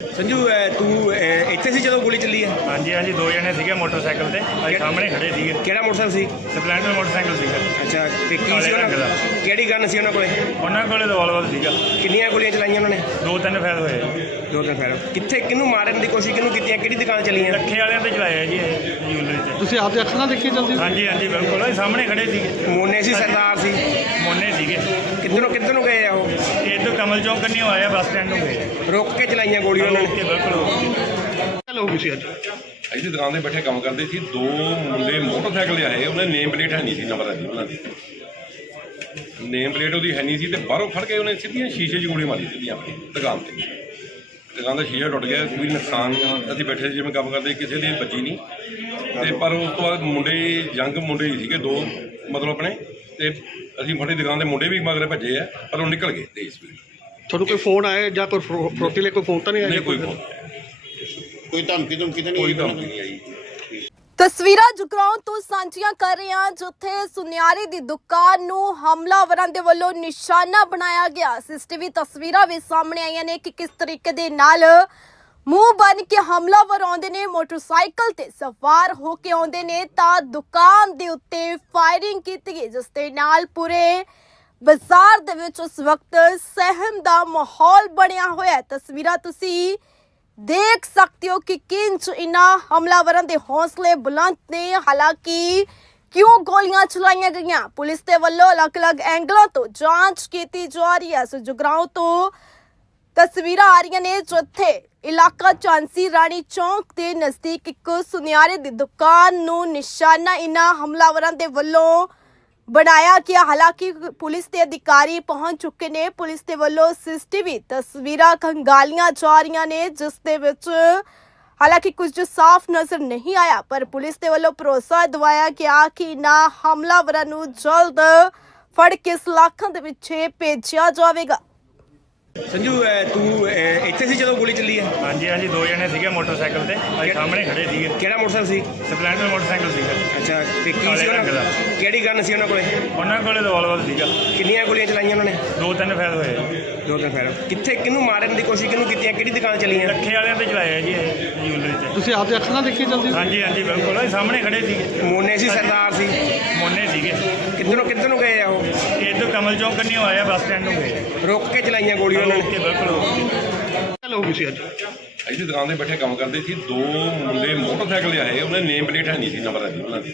ਸੰਜੂ ਅਹ, ਤੂੰ ਅਹ, ਇੱਥੇ ਸੀ ਜਦੋਂ ਗੋਲੀ ਚੱਲੀ ਹੈ? ਹਾਂਜੀ ਹਾਂਜੀ ਦੋ ਜਣੇ ਸੀਗੇ ਮੋਟਰਸਾਈਕਲ ਤੇ। ਅਸੀਂ ਸਾਹਮਣੇ ਖੜੇ ਸੀਗੇ। ਕਿਹੜਾ ਮੋਟਰਸਾਈਕਲ ਸੀ? ਸਪਲੈਂਡਰ ਮੋਟਰਸਾਈਕਲ ਸੀਗਾ। ਅੱਛਾ ਤੇ ਕੀ ਕਾਲੇ ਸੀ ਰੰਗ ਦਾ। ਉਹਨਾਂ ਕਿਹੜੀ ਗਨ ਸੀ ਉਹਨਾਂ ਕੋਲੇ? ਉਹਨਾਂ ਕੋਲੇ ਰਿਵਾਲਵਰ ਸੀਗਾ। ਕਿੰਨੀਆਂ ਗੋਲੀਆਂ ਚਲਾਈਆਂ ਉਹਨਾਂ ਨੇ? ਦੋ ਤਿੰਨ ਫੈਲ ਹੋਏ। ਦੋ ਤਿੰਨ ਫੈਰ। ਕਿੱਥੇ ਕਿਹਨੂੰ ਮਾਰਨ ਦੀ ਕੋਸ਼ਿਸ਼ ਕਿਹਨੂੰ ਕੀਤੀਆਂ ਕਿਹੜੀ ਦੁਕਾਨ ਚੱਲੀਆਂ ਲੱਖੇ ਵਾਲਿਆਂ ਤੇ ਚਲਾਇਆ ਜੀ ਇਹ ਜੂਲਰੀ ਤੇ। ਤੁਸੀਂ ਆਪਦੇ ਅੱਖਾਂ ਨਾਲ ਦੇਖੀ ਜਲਦੀ। ਹਾਂਜੀ ਹਾਂਜੀ ਬਿਲਕੁਲ। ਅਸੀਂ ਸਾਹਮਣੇ ਖੜੇ ਸੀਗੇ। ਮੋਨੇ ਸੀ ਸਰਦਾਰ ਸੀ? ਮੋਨੇ ਸੀਗੇ। ਕਿੱਧਰੋਂ ਕਿੱਧਰ ਨੂੰ ਗਏ ਆ ਉਹ? ਕਮਲ ਚੌਂਕ ਕੰਨੀ ਆਇਆ ਬੱਸ ਸਟੈਂਡ ਨੂੰ। ਗਏ ਰੁਕ ਕੇ ਚਲਾਈਆਂ ਗੋਲੀਆਂ ਉਹਨਾਂ ਨੇ। ਓਕੇ ਬਿਲਕੁਲ। ਗੱਲ ਹੋ ਗਈ ਸੀ ਅੱਜ? ਅਸੀਂ ਤਾਂ ਦੁਕਾਨ ਦੇ ਬੈਠੇ ਕੰਮ ਕਰਦੇ ਸੀ ਦੋ ਮੁੰਡੇ ਮੋਟਰਸਾਈਕਲ ਆਏ ਉਹਨਾਂ ਦੀ ਨੇਮ ਪਲੇਟ ਹੈ ਨਹੀਂ ਸੀ ਨੰਬਰ ਦੀ ਉਹਨਾਂ ਦੀ। ਨੇਮ ਪਲੇਟ ਉਹਦੀ ਹੈ ਨਹੀਂ ਸੀ ਤੇ ਬਾਹਰੋਂ ਫੜ ਕੇ ਉਹਨੇ ਸਿੱਧੀਆਂ ਸ਼ੀਸ਼ੇ 'ਚ ਗੋਲੀ ਮਾਰੀ ਸਿੱਧੀਆਂ ਆਪਣੀ ਦੁਕਾਨ ਤੇ। ਦੁਕਾਨ ਦਾ ਸ਼ੀਸ਼ਾ ਟੁੱਟ ਗਿਆ ਕੋਈ ਨੁਕਸਾਨ ਅਸੀਂ ਬੈਠੇ ਸੀ ਜਿਵੇਂ ਕੰਮ ਕਰਦੇ ਕਿਸੇ ਦੀ ਬੱਜੀ ਨਹੀਂ। ਤੇ ਪਰ ਉਸ ਤੋਂ ਬਾਅਦ ਮੁੰਡੇ ਜੰਗ ਮੁੰਡੇ ਹੀ ਸੀਗੇ ਦੋ ਮਤਲਬ ਆਪਣੇ। ਤੇ ਅਸੀਂ ਫੜੀ ਦੁਕਾਨ ਦੇ ਮੁੰਡੇ ਵੀ ਮਗਰ ਭੱਜੇ ਆ ਪਰ ਉਹ ਨਿਕਲ ਗਏ ਤੇਜ਼ ਸਪੀਡ ਤੁਹਾਨੂੰ ਕੋਈ ਫੋਨ ਆਇਆ ਜਾਂ ਕੋਈ ਫਰੋ- ਫਰੋਤੀ ਲਈ ਕੋਈ ਫੋਨ ਤਾਂ ਨਹੀਂ ਆਇਆ ਨਹੀਂ ਕੋਈ ਫੋਨ? ਕੋਈ ਧਮਕੀ ਧਮਕੀ ਤਾਂ ਨਹੀਂ ਕੋਈ ਆਈ? ਧਮਕੀ ਨਹੀਂ ਆਈ। ਤਸਵੀਰਾਂ ਜੁਗਰਾਉਂ ਤੋਂ ਸਾਂਝੀਆਂ ਕਰ ਰਹੇ ਹਾਂ ਜਿੱਥੇ ਸੁਨਿਆਰੇ ਦੀ ਦੁਕਾਨ ਨੂੰ ਹਮਲਾਵਰਾਂ ਦੇ ਵੱਲੋਂ ਨਿਸ਼ਾਨਾ ਬਣਾਇਆ ਗਿਆ। ਸੀਸੀਟੀਵੀ ਤਸਵੀਰਾਂ ਵੀ ਸਾਹਮਣੇ ਆਈਆਂ ਨੇ ਕਿ ਕਿਸ ਤਰੀਕੇ ਦੇ ਨਾਲ ਮੂੰਹ ਬਨ ਕੇ ਹਮਲਾਵਰ ਆਉਂਦੇ ਨੇ ਮੋਟਰਸਾਈਕਲ ਤੇ ਸਵਾਰ ਹੋ ਕੇ ਆਉਂਦੇ ਨੇ ਤਾਂ ਦੁਕਾਨ ਦੇ ਉੱਤੇ ਫਾਇਰਿੰਗ ਕੀਤੀ ਗਈ ਜਿਸ ਦੇ ਨਾਲ ਪੂਰੇ ਬਾਜ਼ਾਰ ਦੇ ਵਿੱਚ ਉਸ ਵਕਤ ਸਹਿਮ ਦਾ ਮਾਹੌਲ ਬਣਿਆ ਹੋਇਆ ਹੈ। ਤਸਵੀਰਾਂ ਤੁਸੀਂ ਦੇਖ ਸਕਦੇ ਹੋ ਕਿ ਕਿੰਚ ਇਨ੍ਹਾਂ ਹਮਲਾਵਰਾਂ ਦੇ ਹੌਸਲੇ ਬੁਲੰਦ ਨੇ, ਹਾਲਾਂਕਿ ਕਿਉਂ ਗੋਲੀਆਂ ਚਲਾਈਆਂ ਗਈਆਂ? ਪੁਲਿਸ ਦੇ ਵੱਲੋਂ ਅਲੱਗ-ਅਲੱਗ ਐਂਗਲਾਂ ਤੋਂ ਜਾਂਚ ਕੀਤੀ ਜਾ ਰਹੀ ਹੈ। ਸੋ ਜੁਗਰਾਉਂ ਤੋਂ ਤਸਵੀਰਾਂ ਆ ਰਹੀਆਂ ਨੇ ਜਿੱਥੇ ਇਲਾਕਾ ਚਾਂਸੀ ਰਾਣੀ ਚੌਂਕ ਦੇ ਨਜ਼ਦੀਕ ਇੱਕ ਸੁਨਿਆਰੇ ਦੀ ਦੁਕਾਨ ਨੂੰ ਨਿਸ਼ਾਨਾ ਇਨ੍ਹਾਂ ਹਮਲਾਵਰਾਂ ਦੇ ਵੱਲੋਂ ਬਣਾਇਆ ਗਿਆ। ਹਾਲਾਂਕਿ ਪੁਲਿਸ ਦੇ ਅਧਿਕਾਰੀ ਪਹੁੰਚ ਚੁੱਕੇ ਨੇ। ਪੁਲਿਸ ਦੇ ਵੱਲੋਂ ਸੀਸੀਟੀਵੀ ਤਸਵੀਰਾਂ ਖੰਗਾਲੀਆਂ ਜਾ ਰਹੀਆਂ ਨੇ, ਜਿਸ ਦੇ ਵਿੱਚ ਹਾਲਾਂਕਿ ਕੁਝ ਸਾਫ਼ ਨਜ਼ਰ ਨਹੀਂ ਆਇਆ, ਪਰ ਪੁਲਿਸ ਦੇ ਵੱਲੋਂ ਭਰੋਸਾ ਦਿਵਾਇਆ ਗਿਆ ਕਿ ਇਨ੍ਹਾਂ ਹਮਲਾਵਰਾਂ ਨੂੰ ਜਲਦ ਫੜ ਕੇ ਸਲਾਖਾਂ ਦੇ ਪਿੱਛੇ ਭੇਜਿਆ ਜਾਵੇਗਾ। ਸੰਜੂ ਅਹ, ਤੂੰ ਅਹ, ਇੱਥੇ ਸੀ ਜਦੋਂ ਗੋਲੀ ਚੱਲੀ ਹੈ? ਹਾਂਜੀ ਹਾਂਜੀ ਦੋ ਜਣੇ ਸੀਗੇ ਮੋਟਰਸਾਈਕਲ ਤੇ। ਅਸੀਂ ਸਾਹਮਣੇ ਖੜੇ ਸੀਗੇ। ਕਿਹੜਾ ਮੋਟਰਸਾਈਕਲ ਸੀ? ਸਪਲੈਂਡਰ ਮੋਟਰਸਾਈਕਲ ਸੀਗਾ। ਅੱਛਾ ਤੇ ਕੀ ਕਾਲੇ ਸੀ ਰੰਗ ਉਹਨਾਂ ਦਾ। ਕਿਹੜੀ ਗਨ ਸੀ ਉਹਨਾਂ ਕੋਲੇ? ਉਹਨਾਂ ਕੋਲੇ ਰਿਵਾਲਵਰ ਸੀਗਾ। ਕਿੰਨੀਆਂ ਗੋਲੀਆਂ ਚਲਾਈਆਂ ਉਹਨਾਂ ਨੇ? ਦੋ ਤਿੰਨ ਫੈਲ ਹੋਏ ਦੋ ਤਿੰਨ ਫੈਰ ਕਿੱਥੇ ਕਿਹਨੂੰ ਮਾਰਨ ਦੀ ਕੋਸ਼ਿਸ਼ ਕਿਹਨੂੰ ਕੀਤੀਆਂ ਕਿਹੜੀ ਦੁਕਾਨ ਚੱਲੀਆਂ? ਲੱਖੇ ਵਾਲਿਆਂ ਤੇ ਚਲਾਇਆ ਜੀ ਇਹ ਜੂਲਰੀ ਤੇ। ਤੁਸੀਂ ਆਪਦੇ ਅੱਖਾਂ ਨਾਲ ਦੇਖੀ ਜਲਦੀ ਹਾਂਜੀ ਹਾਂਜੀ ਬਿਲਕੁਲ। ਅਸੀਂ ਸਾਹਮਣੇ ਖੜੇ ਸੀਗੇ। ਮੋਨੇ ਸੀ ਸਰਦਾਰ ਸੀ? ਮੋਨੇ ਸੀਗੇ। ਕਿੱਧਰੋਂ ਕਿੱਧਰ ਨੂੰ ਗਏ ਆ ਉਹ? ਕਮਲ ਚੌਂਕ ਕੰਨੀ ਆਇਆ ਬੱਸ ਸਟੈਂਡ ਨੂੰ। ਗਏ ਰੁਕ ਕੇ ਚਲਾਈਆਂ ਗੋਲੀਆਂ ਉਹਨਾਂ ਨੇ। ਓਕੇ ਬਿਲਕੁਲ। ਹੋ ਗਈ ਸੀ ਅੱਜ? ਅਸੀਂ ਤਾਂ ਦੁਕਾਨ ਦੇ ਬੈਠੇ ਕੰਮ ਕਰਦੇ ਸੀ ਦੋ ਮੁੰਡੇ ਮੋਟਰਸਾਈਕਲ ਆਏ ਉਹਨਾਂ ਨੇਮ ਪਲੇਟ ਹੈ ਨਹੀਂ ਸੀ ਨੰਬਰ ਦੀ ਉਹਨਾਂ ਦੀ।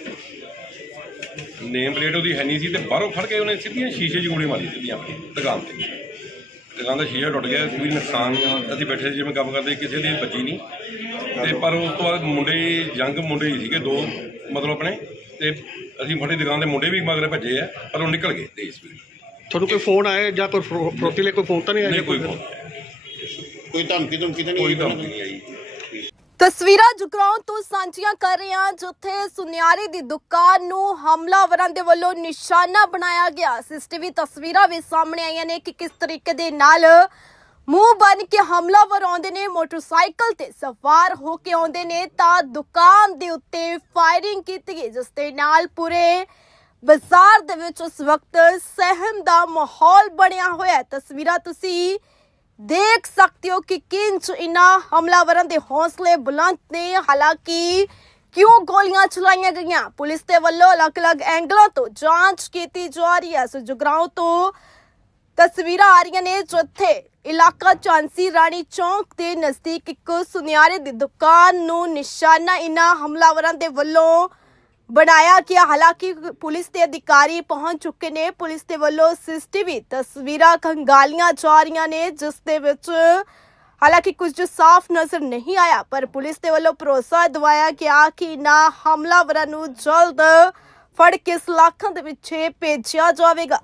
ਨੇਮ ਪਲੇਟ ਉਹਦੀ ਹੈ ਨਹੀਂ ਸੀ ਤੇ ਬਾਹਰੋਂ ਫੜ ਕੇ ਉਹਨੇ ਸਿੱਧੀਆਂ ਸ਼ੀਸ਼ੇ 'ਚ ਗੋਲੀ ਮਾਰੀ ਸਿੱਧੀਆਂ ਆਪਣੀ ਦੁਕਾਨ ਤੇ। ਦੁਕਾਨ ਦਾ ਸ਼ੀਸ਼ਾ ਟੁੱਟ ਗਿਆ ਕੋਈ ਨੁਕਸਾਨ ਅਸੀਂ ਬੈਠੇ ਸੀ ਜਿਵੇਂ ਕੰਮ ਕਰਦੇ ਕਿਸੇ ਦੀ ਬੱਜੀ ਨਹੀਂ। ਤੇ ਪਰ ਉਸ ਤੋਂ ਬਾਅਦ ਮੁੰਡੇ ਜੰਗ ਮੁੰਡੇ ਹੀ ਸੀਗੇ ਦੋ ਮਤਲਬ ਆਪਣੇ। ਤੇ ਅਸੀਂ ਫੜੀ ਦੁਕਾਨ ਦੇ ਮੁੰਡੇ ਵੀ ਮਗਰ ਭੱਜੇ ਆ ਪਰ ਉਹ ਨਿਕਲ ਗਏ ਤੇਜ਼ ਸਪੀਡ ਤੁਹਾਨੂੰ ਕੋਈ ਫੋਨ ਆਇਆ ਜਾਂ ਕੋਈ ਫਰੋ- ਫਰੋਤੀ ਲਈ ਕੋਈ ਫੋਨ ਤਾਂ ਨਹੀਂ ਆਇਆ? ਨਹੀਂ ਕੋਈ ਫੋਨ ਕੋਈ ਧਮਕੀ ਧਮਕੀ ਤਾਂ ਨਹੀਂ ਕੋਈ ਆਈ? ਧਮਕੀ ਨਹੀਂ ਆਈ। ਤਸਵੀਰਾਂ ਜੁਗਰਾਉਂ ਤੋਂ ਸਾਂਝੀਆਂ ਕਰ ਰਹੇ ਹਾਂ ਜਿੱਥੇ ਸੁਨਿਆਰੇ ਦੀ ਦੁਕਾਨ ਨੂੰ ਹਮਲਾਵਰਾਂ ਦੇ ਵੱਲੋਂ ਨਿਸ਼ਾਨਾ ਬਣਾਇਆ ਗਿਆ। ਸੀਸੀਟੀਵੀ ਤਸਵੀਰਾਂ ਵੀ ਸਾਹਮਣੇ ਆਈਆਂ ਨੇ ਕਿ ਕਿਸ ਤਰੀਕੇ ਦੇ ਨਾਲ ਮੂੰਹ ਬਨ ਕੇ ਹਮਲਾਵਰ ਆਉਂਦੇ ਨੇ, ਮੋਟਰਸਾਈਕਲ ਤੇ ਸਵਾਰ ਹੋ ਕੇ ਆਉਂਦੇ ਨੇ, ਤਾਂ ਦੁਕਾਨ ਦੇ ਉੱਤੇ ਫਾਇਰਿੰਗ ਕੀਤੀ ਗਈ, ਜਿਸ ਦੇ ਨਾਲ ਪੂਰੇ ਬਾਜ਼ਾਰ ਦੇ ਵਿੱਚ ਉਸ ਵਕਤ ਸਹਿਮ ਦਾ ਮਾਹੌਲ ਬਣਿਆ ਹੋਇਆ ਤਸਵੀਰਾਂ ਤੁਸੀਂ ਦੇਖ ਸਕਦੇ ਹੋ ਕਿ ਕਿੰਚ ਇਨ੍ਹਾਂ ਹਮਲਾਵਰਾਂ ਦੇ ਹੌਸਲੇ ਬੁਲੰਦ ਨੇ। ਹਾਲਾਂਕਿ ਕਿਉਂ ਗੋਲੀਆਂ ਚਲਾਈਆਂ ਗਈਆਂ? ਪੁਲਿਸ ਦੇ ਵੱਲੋਂ ਅਲੱਗ-ਅਲੱਗ ਐਂਗਲਾਂ ਤੋਂ ਜਾਂਚ ਕੀਤੀ ਜਾ ਰਹੀ ਹੈ। ਸੋ ਜੁਗਰਾਉਂ ਤੋਂ ਤਸਵੀਰਾਂ ਆ ਰਹੀਆਂ ਨੇ ਜਿੱਥੇ ਇਲਾਕਾ ਚਾਂਸੀ ਰਾਣੀ ਚੌਂਕ ਦੇ ਨਜ਼ਦੀਕ ਇੱਕ ਸੁਨਿਆਰੇ ਦੀ ਦੁਕਾਨ ਨੂੰ ਨਿਸ਼ਾਨਾ ਇਨ੍ਹਾਂ ਹਮਲਾਵਰਾਂ ਦੇ ਵੱਲੋਂ ਬਣਾਇਆ ਗਿਆ। ਹਾਲਾਂਕਿ ਪੁਲਿਸ ਦੇ ਅਧਿਕਾਰੀ ਪਹੁੰਚ ਚੁੱਕੇ ਨੇ। ਪੁਲਿਸ ਦੇ ਵੱਲੋਂ ਸੀਸੀਟੀਵੀ ਤਸਵੀਰਾਂ ਖੰਗਾਲੀਆਂ ਜਾ ਰਹੀਆਂ ਨੇ, ਜਿਸ ਦੇ ਵਿੱਚ ਹਾਲਾਂਕਿ ਕੁਝ ਸਾਫ਼ ਨਜ਼ਰ ਨਹੀਂ ਆਇਆ, ਪਰ ਪੁਲਿਸ ਦੇ ਵੱਲੋਂ ਭਰੋਸਾ ਦਿਵਾਇਆ ਗਿਆ ਕਿ ਇਨ੍ਹਾਂ ਹਮਲਾਵਰਾਂ ਨੂੰ ਜਲਦ ਫੜ ਕੇ ਸਲਾਖਾਂ ਦੇ ਪਿੱਛੇ ਭੇਜਿਆ ਜਾਵੇਗਾ।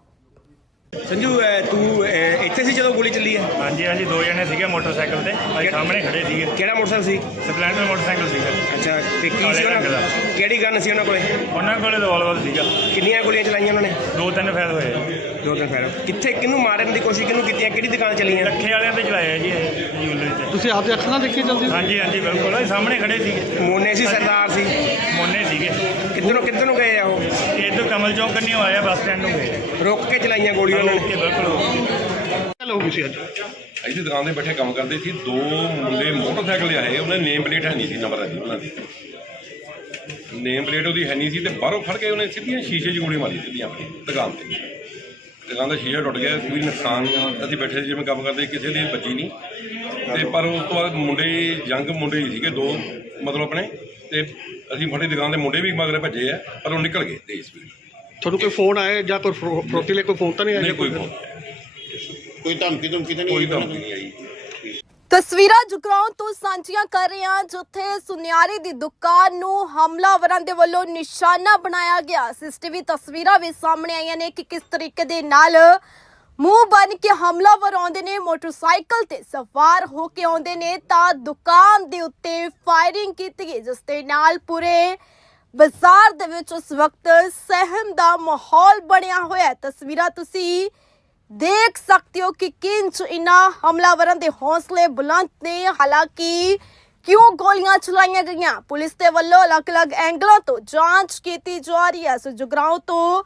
ਸੰਜੂ ਅਹ ਤੂੰ ਅਹ ਇੱਥੇ ਸੀ ਜਦੋਂ ਗੋਲੀ ਚੱਲੀ ਹੈ? ਹਾਂਜੀ ਹਾਂਜੀ ਦੋ ਜਣੇ ਸੀਗੇ ਮੋਟਰਸਾਈਕਲ ਤੇ। ਅਸੀਂ ਸਾਹਮਣੇ ਖੜੇ ਸੀਗੇ। ਕਿਹੜਾ ਮੋਟਰਸਾਈਕਲ ਸੀ? ਸਪਲੈਂਡਰ ਮੋਟਰਸਾਈਕਲ ਸੀਗਾ। ਅੱਛਾ ਤੇ ਕੀ ਕਾਲੇ ਸੀ ਰੰਗ ਦਾ। ਉਹਨਾਂ ਕਿਹੜੀ ਗਨ ਸੀ ਉਹਨਾਂ ਕੋਲੇ? ਉਹਨਾਂ ਕੋਲੇ ਰਿਵਾਲਵਰ ਸੀਗਾ। ਕਿੰਨੀਆਂ ਗੋਲੀਆਂ ਚਲਾਈਆਂ ਉਹਨਾਂ ਨੇ? ਦੋ ਤਿੰਨ ਫੈਲ ਹੋਏ ਦੋ ਤਿੰਨ ਫੈਰ ਕਿੱਥੇ ਕਿਹਨੂੰ ਮਾਰਨ ਦੀ ਕੋਸ਼ਿਸ਼ ਕਿਹਨੂੰ ਕੀਤੀ ਹੈ? ਕਿਹੜੀ ਦੁਕਾਨ ਚੱਲੀਆਂ ਲੱਖੇ ਵਾਲਿਆਂ ਤੇ ਚਲਾਇਆ ਜੀ ਇਹ ਜੂਲਰੀ ਤੇ। ਤੁਸੀਂ ਆਪਦੇ ਅੱਖਾਂ ਨਾਲ ਦੇਖੀ ਜਲਦੀ ਹਾਂਜੀ ਹਾਂਜੀ ਬਿਲਕੁਲ। ਅਸੀਂ ਸਾਹਮਣੇ ਖੜੇ ਸੀਗੇ। ਮੋਨੇ ਸੀ ਸਰਦਾਰ ਸੀ। ਮੋਨੇ ਸੀਗੇ। ਕਿੱਧਰੋਂ ਕਿੱਧਰੋਂ ਗਏ ਆ ਉਹ? ਕਮਲ ਚੌਂਕ ਕੰਨੀ ਆਇਆ ਬੱਸ ਸਟੈਂਡ ਨੂੰ। ਗਏ ਰੁੱਕ ਕੇ ਚਲਾਈਆਂ ਗੋਲੀਆਂ ਉਹਨਾਂ ਨੇ। ਓਕੇ ਬਿਲਕੁਲ। ਗੱਲ ਹੋ ਗਈ ਸੀ ਅੱਜ? ਅਸੀਂ ਤੇ ਦੁਕਾਨ ਦੇ ਬੈਠੇ ਕੰਮ ਕਰਦੇ ਸੀ ਦੋ ਮੁੰਡੇ ਮੋਟਰਸਾਈਕਲ ਆਏ ਉਹਨਾਂ ਨੇਮ ਪਲੇਟ ਹੈ ਨਹੀਂ ਸੀ ਨੰਬਰ ਦੀ ਉਹਨਾਂ ਦੀ। ਨੇਮ ਪਲੇਟ ਉਹਦੀ ਹੈ ਨਹੀਂ ਸੀ ਤੇ ਬਾਹਰੋਂ ਫੜ ਕੇ ਉਹਨੇ ਸਿੱਧੀਆਂ ਸ਼ੀਸ਼ੇ 'ਚ ਗੋਲੀ ਮਾਰੀ ਸਿੱਧੀਆਂ ਆਪਣੀ ਦੁਕਾਨ ਤੇ। ਦੁਕਾਨ ਦਾ ਸ਼ੀਸ਼ਾ ਟੁੱਟ ਗਿਆ ਕੋਈ ਨੁਕਸਾਨ ਅਸੀਂ ਬੈਠੇ ਸੀ ਜਿਵੇਂ ਕੰਮ ਕਰਦੇ ਕਿਸੇ ਦੀ ਬੱਜੀ ਨਹੀਂ। ਤੇ ਪਰ ਉਸ ਤੋਂ ਬਾਅਦ ਮੁੰਡੇ ਜੰਗ ਮੁੰਡੇ ਹੀ ਸੀਗੇ ਦੋ ਮਤਲਬ ਆਪਣੇ। ਤੇ ਅਸੀਂ ਫੜੀ ਦੁਕਾਨ ਦੇ ਮੁੰਡੇ ਵੀ ਮਗਰ ਭੱਜੇ ਆ ਪਰ ਉਹ ਨਿਕਲ ਗਏ ਤੇਜ਼ ਸਪੀਡ ਤੁਹਾਨੂੰ ਕੋਈ ਫੋਨ ਆਇਆ ਜਾਂ ਕੋਈ ਫਰੋ- ਫਰੋਤੀ ਲਈ ਕੋਈ ਫੋਨ ਤਾਂ ਨਹੀਂ ਆਇਆ? ਨਹੀਂ ਕੋਈ ਫੋਨ ਕੋਈ ਧਮਕੀ ਧਮਕੀ ਤਾਂ ਨਹੀਂ ਕੋਈ ਆਈ? ਧਮਕੀ ਨਹੀਂ ਆਈ। ਤਸਵੀਰਾਂ ਜੁਗਰਾਉਂ ਤੋਂ ਸਾਂਝੀਆਂ ਕਰ ਰਹੇ ਹਾਂ ਜਿੱਥੇ ਸੁਨਿਆਰੇ ਦੀ ਦੁਕਾਨ ਨੂੰ ਹਮਲਾਵਰਾਂ ਦੇ ਵੱਲੋਂ ਨਿਸ਼ਾਨਾ ਬਣਾਇਆ ਗਿਆ। ਸੀਸੀਟੀਵੀ ਤਸਵੀਰਾਂ ਵੀ ਸਾਹਮਣੇ ਆਈਆਂ ਨੇ ਕਿ ਕਿਸ ਤਰੀਕੇ ਦੇ ਨਾਲ ਮੂੰਹ ਬਨ ਕੇ ਹਮਲਾਵਰ ਆਉਂਦੇ ਨੇ ਮੋਟਰਸਾਈਕਲ ਤੇ ਸਵਾਰ ਹੋ ਕੇ ਆਉਂਦੇ ਨੇ ਤਾਂ ਦੁਕਾਨ ਦੇ ਉੱਤੇ ਫਾਇਰਿੰਗ ਕੀਤੀ ਗਈ ਜਿਸ ਦੇ ਨਾਲ ਪੂਰੇ ਬਾਜ਼ਾਰ ਦੇ ਵਿੱਚ ਉਸ ਵਕਤ ਸਹਿਮ ਦਾ ਮਾਹੌਲ ਬਣਿਆ ਹੋਇਆ ਹੈ। ਤਸਵੀਰਾਂ ਤੁਸੀਂ ਦੇਖ ਸਕਦੇ ਹੋ ਕਿ ਕਿੰਚ ਇਨ੍ਹਾਂ ਹਮਲਾਵਰਾਂ ਦੇ ਹੌਸਲੇ ਬੁਲੰਦ ਨੇ, ਹਾਲਾਂਕਿ ਕਿਉਂ ਗੋਲੀਆਂ ਚਲਾਈਆਂ ਗਈਆਂ? ਪੁਲਿਸ ਦੇ ਵੱਲੋਂ ਅਲੱਗ-ਅਲੱਗ ਐਂਗਲਾਂ ਤੋਂ ਜਾਂਚ ਕੀਤੀ ਜਾ ਰਹੀ ਹੈ। ਸੋ ਜੁਗਰਾਉਂ ਤੋਂ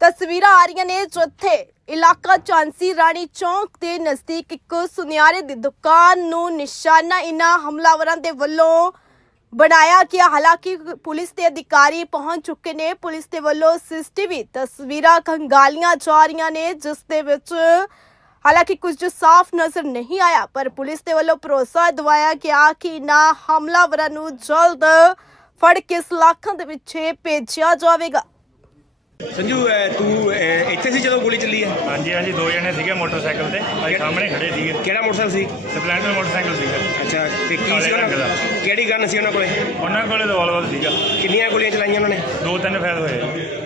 ਤਸਵੀਰਾਂ ਆ ਰਹੀਆਂ ਨੇ ਜਿੱਥੇ ਇਲਾਕਾ ਚਾਂਸੀ ਰਾਣੀ ਚੌਂਕ ਦੇ ਨਜ਼ਦੀਕ ਇੱਕ ਸੁਨਿਆਰੇ ਦੀ ਦੁਕਾਨ ਨੂੰ ਨਿਸ਼ਾਨਾ ਇਨ੍ਹਾਂ ਹਮਲਾਵਰਾਂ ਦੇ ਵੱਲੋਂ ਬਣਾਇਆ ਗਿਆ। ਹਾਲਾਂਕਿ ਪੁਲਿਸ ਦੇ ਅਧਿਕਾਰੀ ਪਹੁੰਚ ਚੁੱਕੇ ਨੇ। ਪੁਲਿਸ ਦੇ ਵੱਲੋਂ ਸੀਸੀਟੀਵੀ ਤਸਵੀਰਾਂ ਖੰਗਾਲੀਆਂ ਜਾ ਰਹੀਆਂ ਨੇ, ਜਿਸ ਦੇ ਵਿੱਚ ਹਾਲਾਂਕਿ ਕੁਝ ਸਾਫ਼ ਨਜ਼ਰ ਨਹੀਂ ਆਇਆ, ਪਰ ਪੁਲਿਸ ਦੇ ਵੱਲੋਂ ਭਰੋਸਾ ਦਿਵਾਇਆ ਗਿਆ ਕਿ ਇਨ੍ਹਾਂ ਹਮਲਾਵਰਾਂ ਨੂੰ ਜਲਦ ਫੜ ਕੇ ਸਲਾਖਾਂ ਦੇ ਪਿੱਛੇ ਭੇਜਿਆ ਜਾਵੇਗਾ। ਸੰਜੂ ਅਹ ਤੂੰ ਇੱਥੇ ਸੀ ਜਦੋਂ ਗੋਲੀ ਚੱਲੀ ਹੈ? ਹਾਂਜੀ ਹਾਂਜੀ ਦੋ ਜਣੇ ਸੀਗੇ ਮੋਟਰਸਾਈਕਲ ਤੇ। ਅਸੀਂ ਸਾਹਮਣੇ ਖੜੇ ਸੀਗੇ। ਕਿਹੜਾ ਮੋਟਰਸਾਈਕਲ ਸੀ? ਸਪਲੈਂਡਰ ਮੋਟਰਸਾਈਕਲ ਸੀਗਾ। ਅੱਛਾ ਤੇ ਕੀ ਕਾਲੇ ਸੀ ਰੰਗ ਦਾ। ਉਹਨਾਂ ਕਿਹੜੀ ਗਨ ਸੀ ਉਹਨਾਂ ਕੋਲੇ? ਉਹਨਾਂ ਕੋਲੇ ਰਿਵਾਲਵਰ ਸੀਗਾ। ਕਿੰਨੀਆਂ ਗੋਲੀਆਂ ਚਲਾਈਆਂ ਉਹਨਾਂ ਨੇ? ਦੋ ਤਿੰਨ ਫੈਲ ਹੋਏ।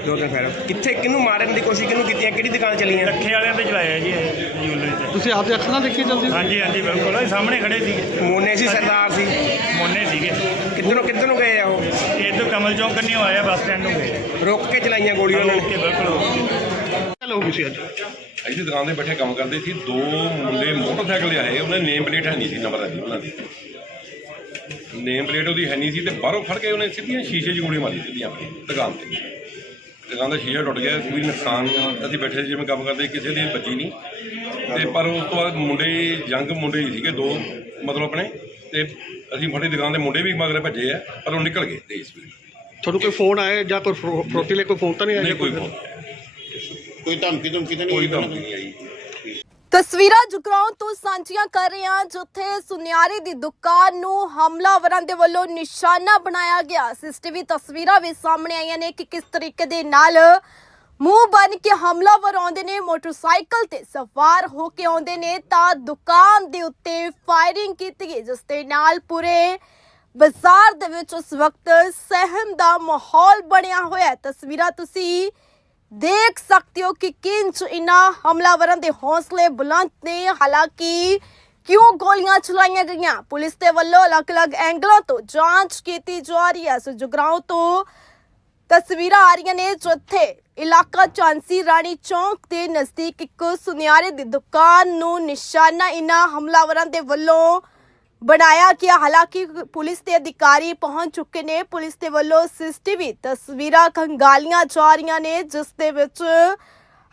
ਦੋ ਤਿੰਨ ਫੈਰ। ਕਿੱਥੇ ਕਿਹਨੂੰ ਮਾਰਨ ਦੀ ਕੋਸ਼ਿਸ਼ ਕਿਹਨੂੰ ਕੀਤੀ ਹੈ? ਕਿਹੜੀ ਦੁਕਾਨ ਚੱਲੀਆਂ? ਲੱਖੇ ਵਾਲਿਆਂ ਤੇ ਚਲਾਇਆ ਜੀ ਇਹ ਜੂਲਰੀ ਤੇ। ਤੁਸੀਂ ਆਪਦੇ ਅੱਖਾਂ ਨਾਲ ਦੇਖੀ ਜਲਦੀ ਹਾਂਜੀ ਹਾਂਜੀ ਬਿਲਕੁਲ। ਅਸੀਂ ਸਾਹਮਣੇ ਖੜੇ ਸੀਗੇ। ਮੋਨੇ ਸੀ ਸਰਦਾਰ ਸੀ? ਮੋਨੇ ਸੀਗੇ। ਕਿੱਧਰੋਂ ਕਿੱਧਰੋਂ ਗਏ ਆ ਉਹ? ਕਮਲ ਚੌਂਕ ਕੰਨੀ ਆਇਆ ਬੱਸ ਸਟੈਂਡ ਨੂੰ। ਗਏ ਰੁੱਕ ਕੇ ਚਲਾਈਆਂ ਗੋਲੀਆਂ ਉਹਨਾਂ ਨੇ। ਓਕੇ ਬਿਲਕੁਲ। ਗਈ ਸੀ ਅੱਜ? ਅਸੀਂ ਤੇ ਦੁਕਾਨ ਦੇ ਬੈਠੇ ਕੰਮ ਕਰਦੇ ਸੀ ਦੋ ਮੁੰਡੇ ਮੋਟਰਸਾਈਕਲ ਆਏ ਉਹਨਾਂ ਦੀ ਨੇਮ ਪਲੇਟ ਹੈ ਨਹੀਂ ਸੀ ਨੰਬਰ ਦੀ ਉਹਨਾਂ ਦੀ। ਨੇਮ ਪਲੇਟ ਉਹਦੀ ਹੈ ਨਹੀਂ ਸੀ ਤੇ ਬਾਹਰੋਂ ਫੜ ਕੇ ਉਹਨੇ ਸਿੱਧੀਆਂ ਸ਼ੀਸ਼ੇ 'ਚ ਗੋਲੀ ਮਾਰੀ ਸਿੱਧੀਆਂ ਆਪਣੀ ਦੁਕਾਨ ਤੇ। ਦੁਕਾਨ ਦਾ ਸ਼ੀਸ਼ਾ ਟੁੱਟ ਗਿਆ ਕੋਈ ਨੁਕਸਾਨ ਅਸੀਂ ਬੈਠੇ ਸੀ ਜਿਵੇਂ ਕੰਮ ਕਰਦੇ ਕਿਸੇ ਦੀ ਬੱਜੀ ਨਹੀਂ। ਤੇ ਪਰ ਉਸ ਤੋਂ ਬਾਅਦ ਮੁੰਡੇ ਜੰਗ ਮੁੰਡੇ ਹੀ ਸੀਗੇ ਦੋ ਮਤਲਬ ਆਪਣੇ। ਤੇ ਅਸੀਂ ਫੜੀ ਦੁਕਾਨ ਦੇ ਮੁੰਡੇ ਵੀ ਮਗਰ ਭੱਜੇ ਆ ਪਰ ਉਹ ਨਿਕਲ ਗਏ ਤੇਜ਼ ਸਪੀਡ ਤੁਹਾਨੂੰ ਕੋਈ ਫੋਨ ਆਇਆ ਜਾਂ ਕੋਈ ਫਰੋ- ਫਰੋਤੀ ਲਈ ਕੋਈ ਫੋਨ ਤਾਂ ਨਹੀਂ ਆਇਆ ਨਹੀਂ ਕੋਈ ਫੋਨ ਕੋਈ ਧਮਕੀ ਧਮਕੀ ਤਾਂ ਨਹੀਂ ਕੋਈ ਆਈ ਧਮਕੀ ਨਹੀਂ ਆਈ। ਤਸਵੀਰਾਂ ਜੁਗਰਾਉਂ ਤੋਂ ਸਾਂਝੀਆਂ ਕਰ ਰਹੇ ਹਾਂ ਜਿੱਥੇ ਸੁਨਿਆਰੇ ਦੀ ਦੁਕਾਨ ਨੂੰ ਹਮਲਾਵਰਾਂ ਦੇ ਵੱਲੋਂ ਨਿਸ਼ਾਨਾ ਬਣਾਇਆ ਗਿਆ। ਸੀਸੀਟੀਵੀ ਤਸਵੀਰਾਂ ਵੀ ਸਾਹਮਣੇ ਆਈਆਂ ਨੇ ਕਿ ਕਿਸ ਤਰੀਕੇ ਦੇ ਨਾਲ ਮੂੰਹ ਬਨ ਕੇ ਹਮਲਾਵਰ ਆਉਂਦੇ ਨੇ ਮੋਟਰਸਾਈਕਲ ਤੇ ਸਵਾਰ ਹੋ ਕੇ ਆਉਂਦੇ ਨੇ ਤਾਂ ਦੁਕਾਨ ਦੇ ਉੱਤੇ ਫਾਇਰਿੰਗ ਕੀਤੀ ਗਈ ਜਿਸ ਦੇ ਨਾਲ ਪੂਰੇ ਬਾਜ਼ਾਰ ਦੇ ਵਿੱਚ ਉਸ ਵਕਤ ਸਹਿਮ ਦਾ ਮਾਹੌਲ ਬਣਿਆ ਹੋਇਆ ਤਸਵੀਰਾਂ ਤੁਸੀਂ ਦੇਖ ਸਕਦੇ ਹੋ ਕਿ ਕਿੰਚ ਇਨ੍ਹਾਂ ਹਮਲਾਵਰਾਂ ਦੇ ਹੌਸਲੇ ਬੁਲੰਦ ਨੇ। ਹਾਲਾਂਕਿ ਕਿਉਂ ਗੋਲੀਆਂ ਚਲਾਈਆਂ ਗਈਆਂ? ਪੁਲਿਸ ਦੇ ਵੱਲੋਂ ਅਲੱਗ-ਅਲੱਗ ਐਂਗਲਾਂ ਤੋਂ ਜਾਂਚ ਕੀਤੀ ਜਾ ਰਹੀ ਹੈ। ਸੋ ਜੁਗਰਾਉਂ ਤੋਂ ਤਸਵੀਰਾਂ ਆ ਰਹੀਆਂ ਨੇ ਜਿੱਥੇ ਇਲਾਕਾ ਚਾਂਸੀ ਰਾਣੀ ਚੌਂਕ ਦੇ ਨਜ਼ਦੀਕ ਇੱਕ ਸੁਨਿਆਰੇ ਦੀ ਦੁਕਾਨ ਨੂੰ ਨਿਸ਼ਾਨਾ ਇਨ੍ਹਾਂ ਹਮਲਾਵਰਾਂ ਦੇ ਵੱਲੋਂ ਬਣਾਇਆ ਗਿਆ ਹਾਲਾਂਕਿ ਪੁਲਿਸ ਦੇ ਅਧਿਕਾਰੀ ਪਹੁੰਚ ਚੁੱਕੇ ਨੇ। ਪੁਲਿਸ ਦੇ ਵੱਲੋਂ ਸੀਸੀਟੀਵੀ ਤਸਵੀਰਾਂ ਖੰਗਾਲੀਆਂ ਜਾ ਰਹੀਆਂ ਨੇ, ਜਿਸ ਦੇ ਵਿੱਚ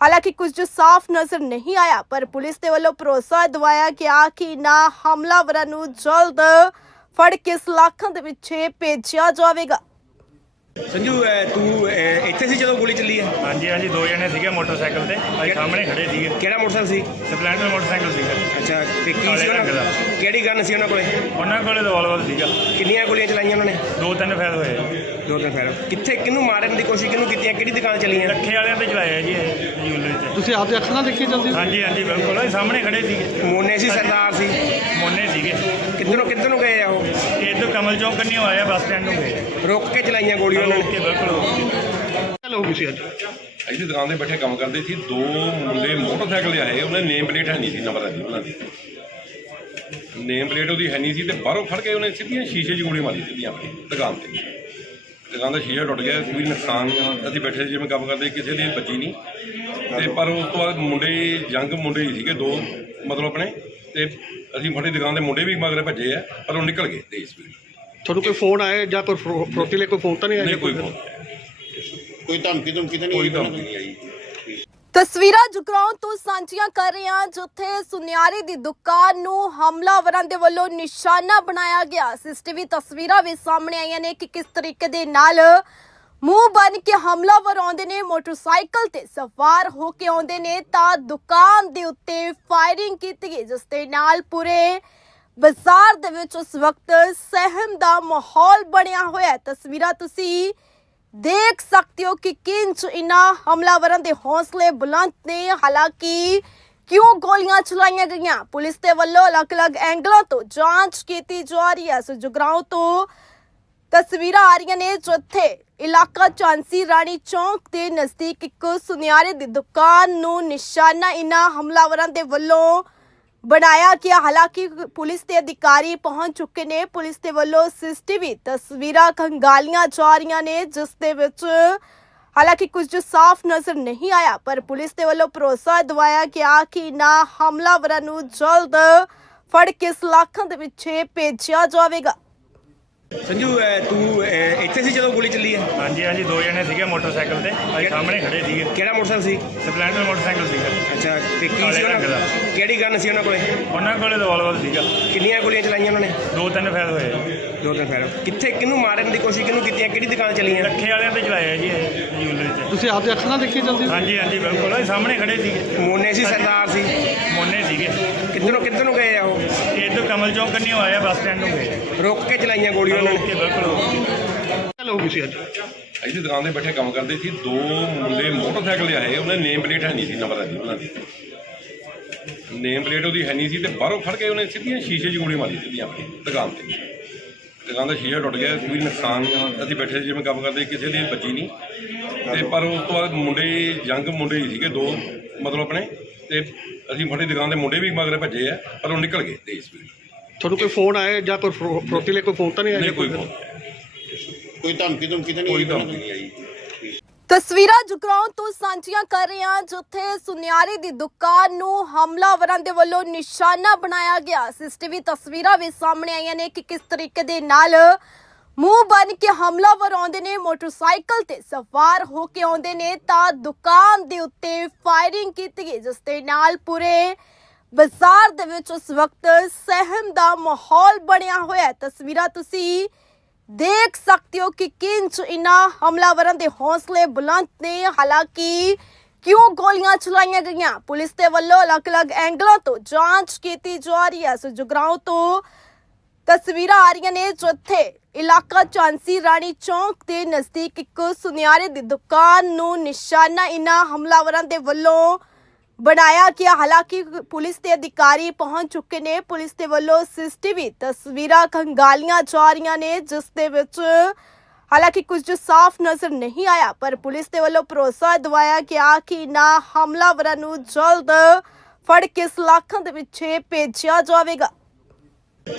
ਹਾਲਾਂਕਿ ਕੁਝ ਸਾਫ਼ ਨਜ਼ਰ ਨਹੀਂ ਆਇਆ, ਪਰ ਪੁਲਿਸ ਦੇ ਵੱਲੋਂ ਭਰੋਸਾ ਦਿਵਾਇਆ ਗਿਆ ਕਿ ਇਨ੍ਹਾਂ ਹਮਲਾਵਰਾਂ ਨੂੰ ਜਲਦ ਫੜ ਕੇ ਸਲਾਖਾਂ ਦੇ ਪਿੱਛੇ ਭੇਜਿਆ ਜਾਵੇਗਾ। ਸੰਜੂ ਅਹ, ਤੂੰ ਅਹ, ਇੱਥੇ ਸੀ ਜਦੋਂ ਗੋਲੀ ਚੱਲੀ ਹੈ? ਹਾਂਜੀ ਹਾਂਜੀ ਦੋ ਜਣੇ ਸੀਗੇ ਮੋਟਰਸਾਈਕਲ ਤੇ। ਅਸੀਂ ਸਾਹਮਣੇ ਖੜੇ ਸੀਗੇ। ਕਿਹੜਾ ਮੋਟਰਸਾਈਕਲ ਸੀ? ਸਪਲੈਂਡਰ ਮੋਟਰਸਾਈਕਲ ਸੀਗਾ। ਅੱਛਾ ਤੇ ਕੀ ਕਾਲੇ ਸੀ ਰੰਗ ਦਾ। ਉਹਨਾਂ ਕਿਹੜੀ ਗਨ ਸੀ ਉਹਨਾਂ ਕੋਲੇ? ਉਹਨਾਂ ਕੋਲੇ ਰਿਵਾਲਵਰ ਸੀਗਾ। ਕਿੰਨੀਆਂ ਗੋਲੀਆਂ ਚਲਾਈਆਂ ਉਹਨਾਂ ਨੇ? ਦੋ ਤਿੰਨ ਫੈਲ ਹੋਏ। ਦੋ ਤਿੰਨ ਫੈਰ। ਕਿੱਥੇ ਕਿਹਨੂੰ ਮਾਰਨ ਦੀ ਕੋਸ਼ਿਸ਼ ਕਿਹਨੂੰ ਕੀਤੀਆਂ ਕਿਹੜੀ ਦੁਕਾਨ ਚੱਲੀਆਂ ਲੱਖੇ ਵਾਲਿਆਂ ਤੇ ਚਲਾਇਆ ਜੀ ਇਹ ਜੂਲਰੀ ਤੇ। ਤੁਸੀਂ ਆਪਦੇ ਅੱਖਾਂ ਨਾਲ ਦੇਖੀ ਜਲਦੀ ਹਾਂਜੀ ਹਾਂਜੀ ਬਿਲਕੁਲ। ਅਸੀਂ ਸਾਹਮਣੇ ਖੜੇ ਸੀਗੇ। ਮੋਨੇ ਸੀ ਸਰਦਾਰ ਸੀ? ਮੋਨੇ ਸੀਗੇ। ਕਿੱਧਰੋਂ ਕਿੱਧਰੋਂ ਗਏ ਆ ਉਹ? ਇਹ ਤੋਂ ਕਮਲ ਚੌਂਕ ਕੰਨੀ ਆਇਆ ਬੱਸ ਸਟੈਂਡ ਨੂੰ ਗਏ। ਰੁਕ ਕੇ ਚਲਾਈਆਂ ਗੋਲੀਆਂ ਉਹਨਾਂ ਨੇ। ਬਿਲਕੁਲ ਗੱਲ ਹੋ ਗਈ ਸੀ ਅੱਜ? ਅਸੀਂ ਦੁਕਾਨ ਦੇ ਬੈਠੇ ਕੰਮ ਕਰਦੇ ਸੀ ਦੋ ਮੁੰਡੇ ਮੋਟਰਸਾਈਕਲ ਆਏ ਉਹਨਾਂ ਦੀ ਨੇਮ ਪਲੇਟ ਹੈ ਨਹੀਂ ਸੀ ਨੰਬਰ ਦੀ ਉਹਨਾਂ ਦੀ। ਨੇਮ ਪਲੇਟ ਉਹਦੀ ਹੈ ਨਹੀਂ ਸੀ ਤੇ ਬਾਹਰੋਂ ਫੜ ਕੇ ਉਹਨੇ ਸਿੱਧੀਆਂ ਸ਼ੀਸ਼ੇ 'ਚ ਗੋਲੀ ਮਾਰੀ ਸਿੱਧੀਆਂ ਆਪਣੀ ਦੁਕਾਨ ਤੇ। ਦੁਕਾਨ ਦਾ ਸ਼ੀਸ਼ਾ ਟੁੱਟ ਗਿਆ ਕੋਈ ਨੁਕਸਾਨ ਅਸੀਂ ਬੈਠੇ ਸੀ ਜਿਵੇਂ ਕੰਮ ਕਰਦੇ ਕਿਸੇ ਦੀ ਬੱਜੀ ਨਹੀਂ। ਤੇ ਪਰ ਉਸ ਤੋਂ ਬਾਅਦ ਮੁੰਡੇ ਜੰਗ ਮੁੰਡੇ ਹੀ ਸੀਗੇ ਦੋ ਮਤਲਬ ਆਪਣੇ। ਤੇ ਅਸੀਂ ਫੜੀ ਦੁਕਾਨ ਦੇ ਮੁੰਡੇ ਵੀ ਮਗਰ ਭੱਜੇ ਆ ਪਰ ਉਹ ਨਿਕਲ ਗਏ ਤੇਜ਼ ਸਪੀਡ ਤੁਹਾਨੂੰ ਕੋਈ ਫੋਨ ਆਇਆ ਜਾਂ ਕੋਈ ਫਰੋ- ਫਰੋਤੀ ਲਈ ਕੋਈ ਫੋਨ ਤਾਂ ਨਹੀਂ ਆਇਆ ਨਹੀਂ ਕੋਈ ਫੋਨ ਕੋਈ ਧਮਕੀ ਧਮਕੀ ਤਾਂ ਨਹੀਂ ਕੋਈ ਆਈ? ਧਮਕੀ ਨਹੀਂ ਆਈ। ਤਸਵੀਰਾਂ ਜੁਗਰਾਉਂ ਤੋਂ ਸਾਂਝੀਆਂ ਕਰ ਰਹੇ ਹਾਂ ਜਿੱਥੇ ਸੁਨਿਆਰੇ ਦੀ ਦੁਕਾਨ ਨੂੰ ਹਮਲਾਵਰਾਂ ਦੇ ਵੱਲੋਂ ਨਿਸ਼ਾਨਾ ਬਣਾਇਆ ਗਿਆ। ਸੀਸੀਟੀਵੀ ਤਸਵੀਰਾਂ ਵੀ ਸਾਹਮਣੇ ਆਈਆਂ ਨੇ ਕਿ ਕਿਸ ਤਰੀਕੇ ਦੇ ਨਾਲ ਮੂੰਹ ਬਨ ਕੇ ਹਮਲਾਵਰ ਆਉਂਦੇ ਨੇ ਮੋਟਰਸਾਈਕਲ ਤੇ ਸਵਾਰ ਹੋ ਕੇ ਆਉਂਦੇ ਨੇ ਤਾਂ ਦੁਕਾਨ ਦੇ ਉੱਤੇ ਫਾਇਰਿੰਗ ਕੀਤੀ ਗਈ ਜਿਸ ਦੇ ਨਾਲ ਪੂਰੇ ਬਾਜ਼ਾਰ ਦੇ ਵਿੱਚ ਉਸ ਵਕਤ ਸਹਿਮ ਦਾ ਮਾਹੌਲ ਬਣਿਆ ਹੋਇਆ ਹੈ। ਤਸਵੀਰਾਂ ਤੁਸੀਂ ਦੇਖ ਸਕਦੇ ਹੋ ਕਿ ਕਿੰਚ ਇਨ੍ਹਾਂ ਹਮਲਾਵਰਾਂ ਦੇ ਹੌਸਲੇ ਬੁਲੰਦ ਨੇ, ਹਾਲਾਂਕਿ ਕਿਉਂ ਗੋਲੀਆਂ ਚਲਾਈਆਂ ਗਈਆਂ? ਪੁਲਿਸ ਦੇ ਵੱਲੋਂ ਅਲੱਗ-ਅਲੱਗ ਐਂਗਲਾਂ ਤੋਂ ਜਾਂਚ ਕੀਤੀ ਜਾ ਰਹੀ ਹੈ। ਸੋ ਜੁਗਰਾਉਂ ਤੋਂ ਤਸਵੀਰਾਂ ਆ ਰਹੀਆਂ ਨੇ ਜਿੱਥੇ ਇਲਾਕਾ ਚਾਂਸੀ ਰਾਣੀ ਚੌਂਕ ਦੇ ਨਜ਼ਦੀਕ ਇੱਕ ਸੁਨਿਆਰੇ ਦੀ ਦੁਕਾਨ ਨੂੰ ਨਿਸ਼ਾਨਾ ਇਨ੍ਹਾਂ ਹਮਲਾਵਰਾਂ ਦੇ ਵੱਲੋਂ ਬਣਾਇਆ ਗਿਆ। ਹਾਲਾਂਕਿ ਪੁਲਿਸ ਦੇ ਅਧਿਕਾਰੀ ਪਹੁੰਚ ਚੁੱਕੇ ਨੇ। ਪੁਲਿਸ ਦੇ ਵੱਲੋਂ ਸੀਸੀਟੀਵੀ ਤਸਵੀਰਾਂ ਖੰਗਾਲੀਆਂ ਜਾ ਰਹੀਆਂ ਨੇ, ਜਿਸ ਦੇ ਵਿੱਚ ਹਾਲਾਂਕਿ ਕੁਝ ਸਾਫ਼ ਨਜ਼ਰ ਨਹੀਂ ਆਇਆ, ਪਰ ਪੁਲਿਸ ਦੇ ਵੱਲੋਂ ਭਰੋਸਾ ਦਿਵਾਇਆ ਗਿਆ ਕਿ ਇਨ੍ਹਾਂ ਹਮਲਾਵਰਾਂ ਨੂੰ ਜਲਦ ਫੜ ਕੇ ਸਲਾਖਾਂ ਦੇ ਪਿੱਛੇ ਭੇਜਿਆ ਜਾਵੇਗਾ। ਸੰਜੂ ਅਹ, ਤੂੰ ਇੱਥੇ ਸੀ ਜਦੋਂ ਗੋਲੀ ਚੱਲੀ ਹੈ? ਹਾਂਜੀ ਹਾਂਜੀ ਦੋ ਜਣੇ ਸੀਗੇ ਮੋਟਰਸਾਈਕਲ ਤੇ। ਅਸੀਂ ਸਾਹਮਣੇ ਖੜੇ ਸੀਗੇ। ਕਿਹੜਾ ਮੋਟਰਸਾਈਕਲ ਸੀ? ਸਪਲੈਂਡਰ ਮੋਟਰਸਾਈਕਲ ਸੀਗਾ। ਅੱਛਾ ਤੇ ਕੀ ਕਾਲੇ ਸੀ ਰੰਗ ਉਹਨਾਂ ਦਾ। ਕਿਹੜੀ ਗਨ ਸੀ ਉਹਨਾਂ ਕੋਲੇ? ਉਹਨਾਂ ਕੋਲੇ ਰਿਵਾਲਵਰ ਸੀਗਾ। ਕਿੰਨੀਆਂ ਗੋਲੀਆਂ ਚਲਾਈਆਂ ਉਹਨਾਂ ਨੇ? ਦੋ ਤਿੰਨ ਫੈਲ ਹੋਏ। ਦੋ ਤਿੰਨ ਫੈਰ। ਕਿੱਥੇ ਕਿਹਨੂੰ ਮਾਰਨ ਦੀ ਕੋਸ਼ਿਸ਼ ਕਿਹਨੂੰ ਕੀਤੀਆਂ ਕਿਹੜੀ ਦੁਕਾਨ ਚੱਲੀਆਂ? ਲੱਖੇ ਵਾਲਿਆਂ ਤੇ ਚਲਾਇਆ ਜੀ ਇਹ ਜੂਲਰੀ ਤੇ। ਤੁਸੀਂ ਆਪਦੇ ਅੱਖਾਂ ਨਾਲ ਦੇਖੀ ਜਲਦੀ ਹਾਂਜੀ ਹਾਂਜੀ ਬਿਲਕੁਲ। ਅਸੀਂ ਸਾਹਮਣੇ ਖੜੇ ਸੀਗੇ। ਮੋਨੇ ਸੀ ਸਰਦਾਰ ਸੀ? ਮੋਨੇ ਸੀਗੇ। ਕਿੱਧਰੋਂ ਕਿੱਧਰੋਂ ਗਏ ਆ ਉਹ? ਇਹ ਤੋਂ ਕਮਲ ਚੌਂਕ ਕੰਨੀ ਆਇਆ ਬੱਸ ਸਟੈਂਡ ਨੂੰ ਗਏ ਰੁਕ ਕੇ ਚਲਾਈਆਂ ਗੋਲੀਆਂ ਉਹਨਾਂ ਨੇ। ਓਕੇ ਬਿਲਕੁਲ। ਗੱਲ ਹੋ ਗਈ ਸੀ ਅੱਜ ਅਸੀਂ ਦੀ ਦੁਕਾਨ ਦੇ ਬੈਠੇ ਕੰਮ ਕਰਦੇ ਸੀ ਦੋ ਮੁੰਡੇ ਮੋਟਰਸਾਈਕਲ ਆਏ ਉਹਨਾਂ ਨੇਮ ਪਲੇਟ ਹੈ ਨਹੀਂ ਸੀ ਨੰਬਰ ਦੀ ਉਹਨਾਂ ਦੀ। ਨੇਮ ਪਲੇਟ ਉਹਦੀ ਹੈ ਨਹੀਂ ਸੀ ਤੇ ਬਾਹਰੋਂ ਫੜ ਕੇ ਉਹਨੇ ਸਿੱਧੀਆਂ ਸ਼ੀਸ਼ੇ 'ਚ ਗੋਲੀ ਮਾਰੀ ਸਿੱਧੀਆਂ ਆਪਣੀ ਦੁਕਾਨ ਤੇ। ਦੁਕਾਨ ਦਾ ਸ਼ੀਸ਼ਾ ਟੁੱਟ ਗਿਆ ਕੋਈ ਨੁਕਸਾਨ ਅਸੀਂ ਬੈਠੇ ਸੀ ਜਿਵੇਂ ਕੰਮ ਕਰਦੇ ਕਿਸੇ ਦੀ ਬੱਜੀ ਨਹੀਂ। ਤੇ ਪਰ ਉਸ ਤੋਂ ਬਾਅਦ ਮੁੰਡੇ ਜੰਗ ਮੁੰਡੇ ਹੀ ਸੀਗੇ ਦੋ ਮਤਲਬ ਆਪਣੇ। ਤੇ ਅਸੀਂ ਫੜੀ ਦੁਕਾਨ ਦੇ ਮੁੰਡੇ ਵੀ ਮਗਰ ਭੱਜੇ ਆ ਪਰ ਉਹ ਨਿਕਲ ਗਏ ਤੇਜ਼ ਸਪੀਡ ਤੁਹਾਨੂੰ ਕੋਈ ਫੋਨ ਆਇਆ ਜਾਂ ਕੋਈ ਫਰੋ- ਫਰੋਤੀ ਲਈ ਕੋਈ ਫੋਨ ਤਾਂ ਨਹੀਂ ਆਇਆ ਨਹੀਂ ਕੋਈ ਫੋਨ ਕੋਈ ਧਮਕੀ ਧਮਕੀ ਤਾਂ ਨਹੀਂ ਕੋਈ ਆਈ? ਧਮਕੀ ਨਹੀਂ ਆਈ। ਤਸਵੀਰਾਂ ਜੁਗਰਾਉਂ ਤੋਂ ਸਾਂਝੀਆਂ ਕਰ ਰਹੇ ਹਾਂ ਜਿੱਥੇ ਸੁਨਿਆਰੇ ਦੀ ਦੁਕਾਨ ਨੂੰ ਹਮਲਾਵਰਾਂ ਦੇ ਵੱਲੋਂ ਨਿਸ਼ਾਨਾ ਬਣਾਇਆ ਗਿਆ। ਸੀਸੀਟੀਵੀ ਤਸਵੀਰਾਂ ਵੀ ਸਾਹਮਣੇ ਆਈਆਂ ਨੇ ਕਿ ਕਿਸ ਤਰੀਕੇ ਦੇ ਨਾਲ ਮੂੰਹ ਬਨ ਕੇ ਹਮਲਾਵਰ ਆਉਂਦੇ ਨੇ, ਮੋਟਰਸਾਈਕਲ ਤੇ ਸਵਾਰ ਹੋ ਕੇ ਆਉਂਦੇ ਨੇ, ਤਾਂ ਦੁਕਾਨ ਦੇ ਉੱਤੇ ਫਾਇਰਿੰਗ ਕੀਤੀ ਗਈ, ਜਿਸ ਦੇ ਨਾਲ ਪੂਰੇ ਬਾਜ਼ਾਰ ਦੇ ਵਿੱਚ ਉਸ ਵਕਤ ਸਹਿਮ ਦਾ ਮਾਹੌਲ ਬਣਿਆ ਹੋਇਆ ਤਸਵੀਰਾਂ ਤੁਸੀਂ ਦੇਖ ਸਕਦੇ ਹੋ ਕਿ ਕਿੰਚ ਇਨ੍ਹਾਂ ਹਮਲਾਵਰਾਂ ਦੇ ਹੌਸਲੇ ਬੁਲੰਦ ਨੇ। ਹਾਲਾਂਕਿ ਕਿਉਂ ਗੋਲੀਆਂ ਚਲਾਈਆਂ ਗਈਆਂ? ਪੁਲਿਸ ਦੇ ਵੱਲੋਂ ਅਲੱਗ-ਅਲੱਗ ਐਂਗਲਾਂ ਤੋਂ ਜਾਂਚ ਕੀਤੀ ਜਾ ਰਹੀ ਹੈ। ਸੋ ਜੁਗਰਾਉਂ ਤੋਂ ਤਸਵੀਰਾਂ ਆ ਰਹੀਆਂ ਨੇ ਜਿੱਥੇ ਇਲਾਕਾ ਚਾਂਸੀ ਰਾਣੀ ਚੌਂਕ ਦੇ ਨਜ਼ਦੀਕ ਇੱਕ ਸੁਨਿਆਰੇ ਦੀ ਦੁਕਾਨ ਨੂੰ ਨਿਸ਼ਾਨਾ ਇਨ੍ਹਾਂ ਹਮਲਾਵਰਾਂ ਦੇ ਵੱਲੋਂ ਬਣਾਇਆ ਗਿਆ। ਹਾਲਾਂਕਿ ਪੁਲਿਸ ਦੇ ਅਧਿਕਾਰੀ ਪਹੁੰਚ ਚੁੱਕੇ ਨੇ। ਪੁਲਿਸ ਦੇ ਵੱਲੋਂ ਸੀਸੀਟੀਵੀ ਤਸਵੀਰਾਂ ਖੰਗਾਲੀਆਂ ਜਾ ਰਹੀਆਂ ਨੇ, ਜਿਸ ਦੇ ਵਿੱਚ ਹਾਲਾਂਕਿ ਕੁਝ ਸਾਫ਼ ਨਜ਼ਰ ਨਹੀਂ ਆਇਆ, ਪਰ ਪੁਲਿਸ ਦੇ ਵੱਲੋਂ ਭਰੋਸਾ ਦਿਵਾਇਆ ਗਿਆ ਕਿ ਇਨ੍ਹਾਂ ਹਮਲਾਵਰਾਂ ਨੂੰ ਜਲਦ ਫੜ ਕੇ ਸਲਾਖਾਂ ਦੇ ਪਿੱਛੇ ਭੇਜਿਆ ਜਾਵੇਗਾ।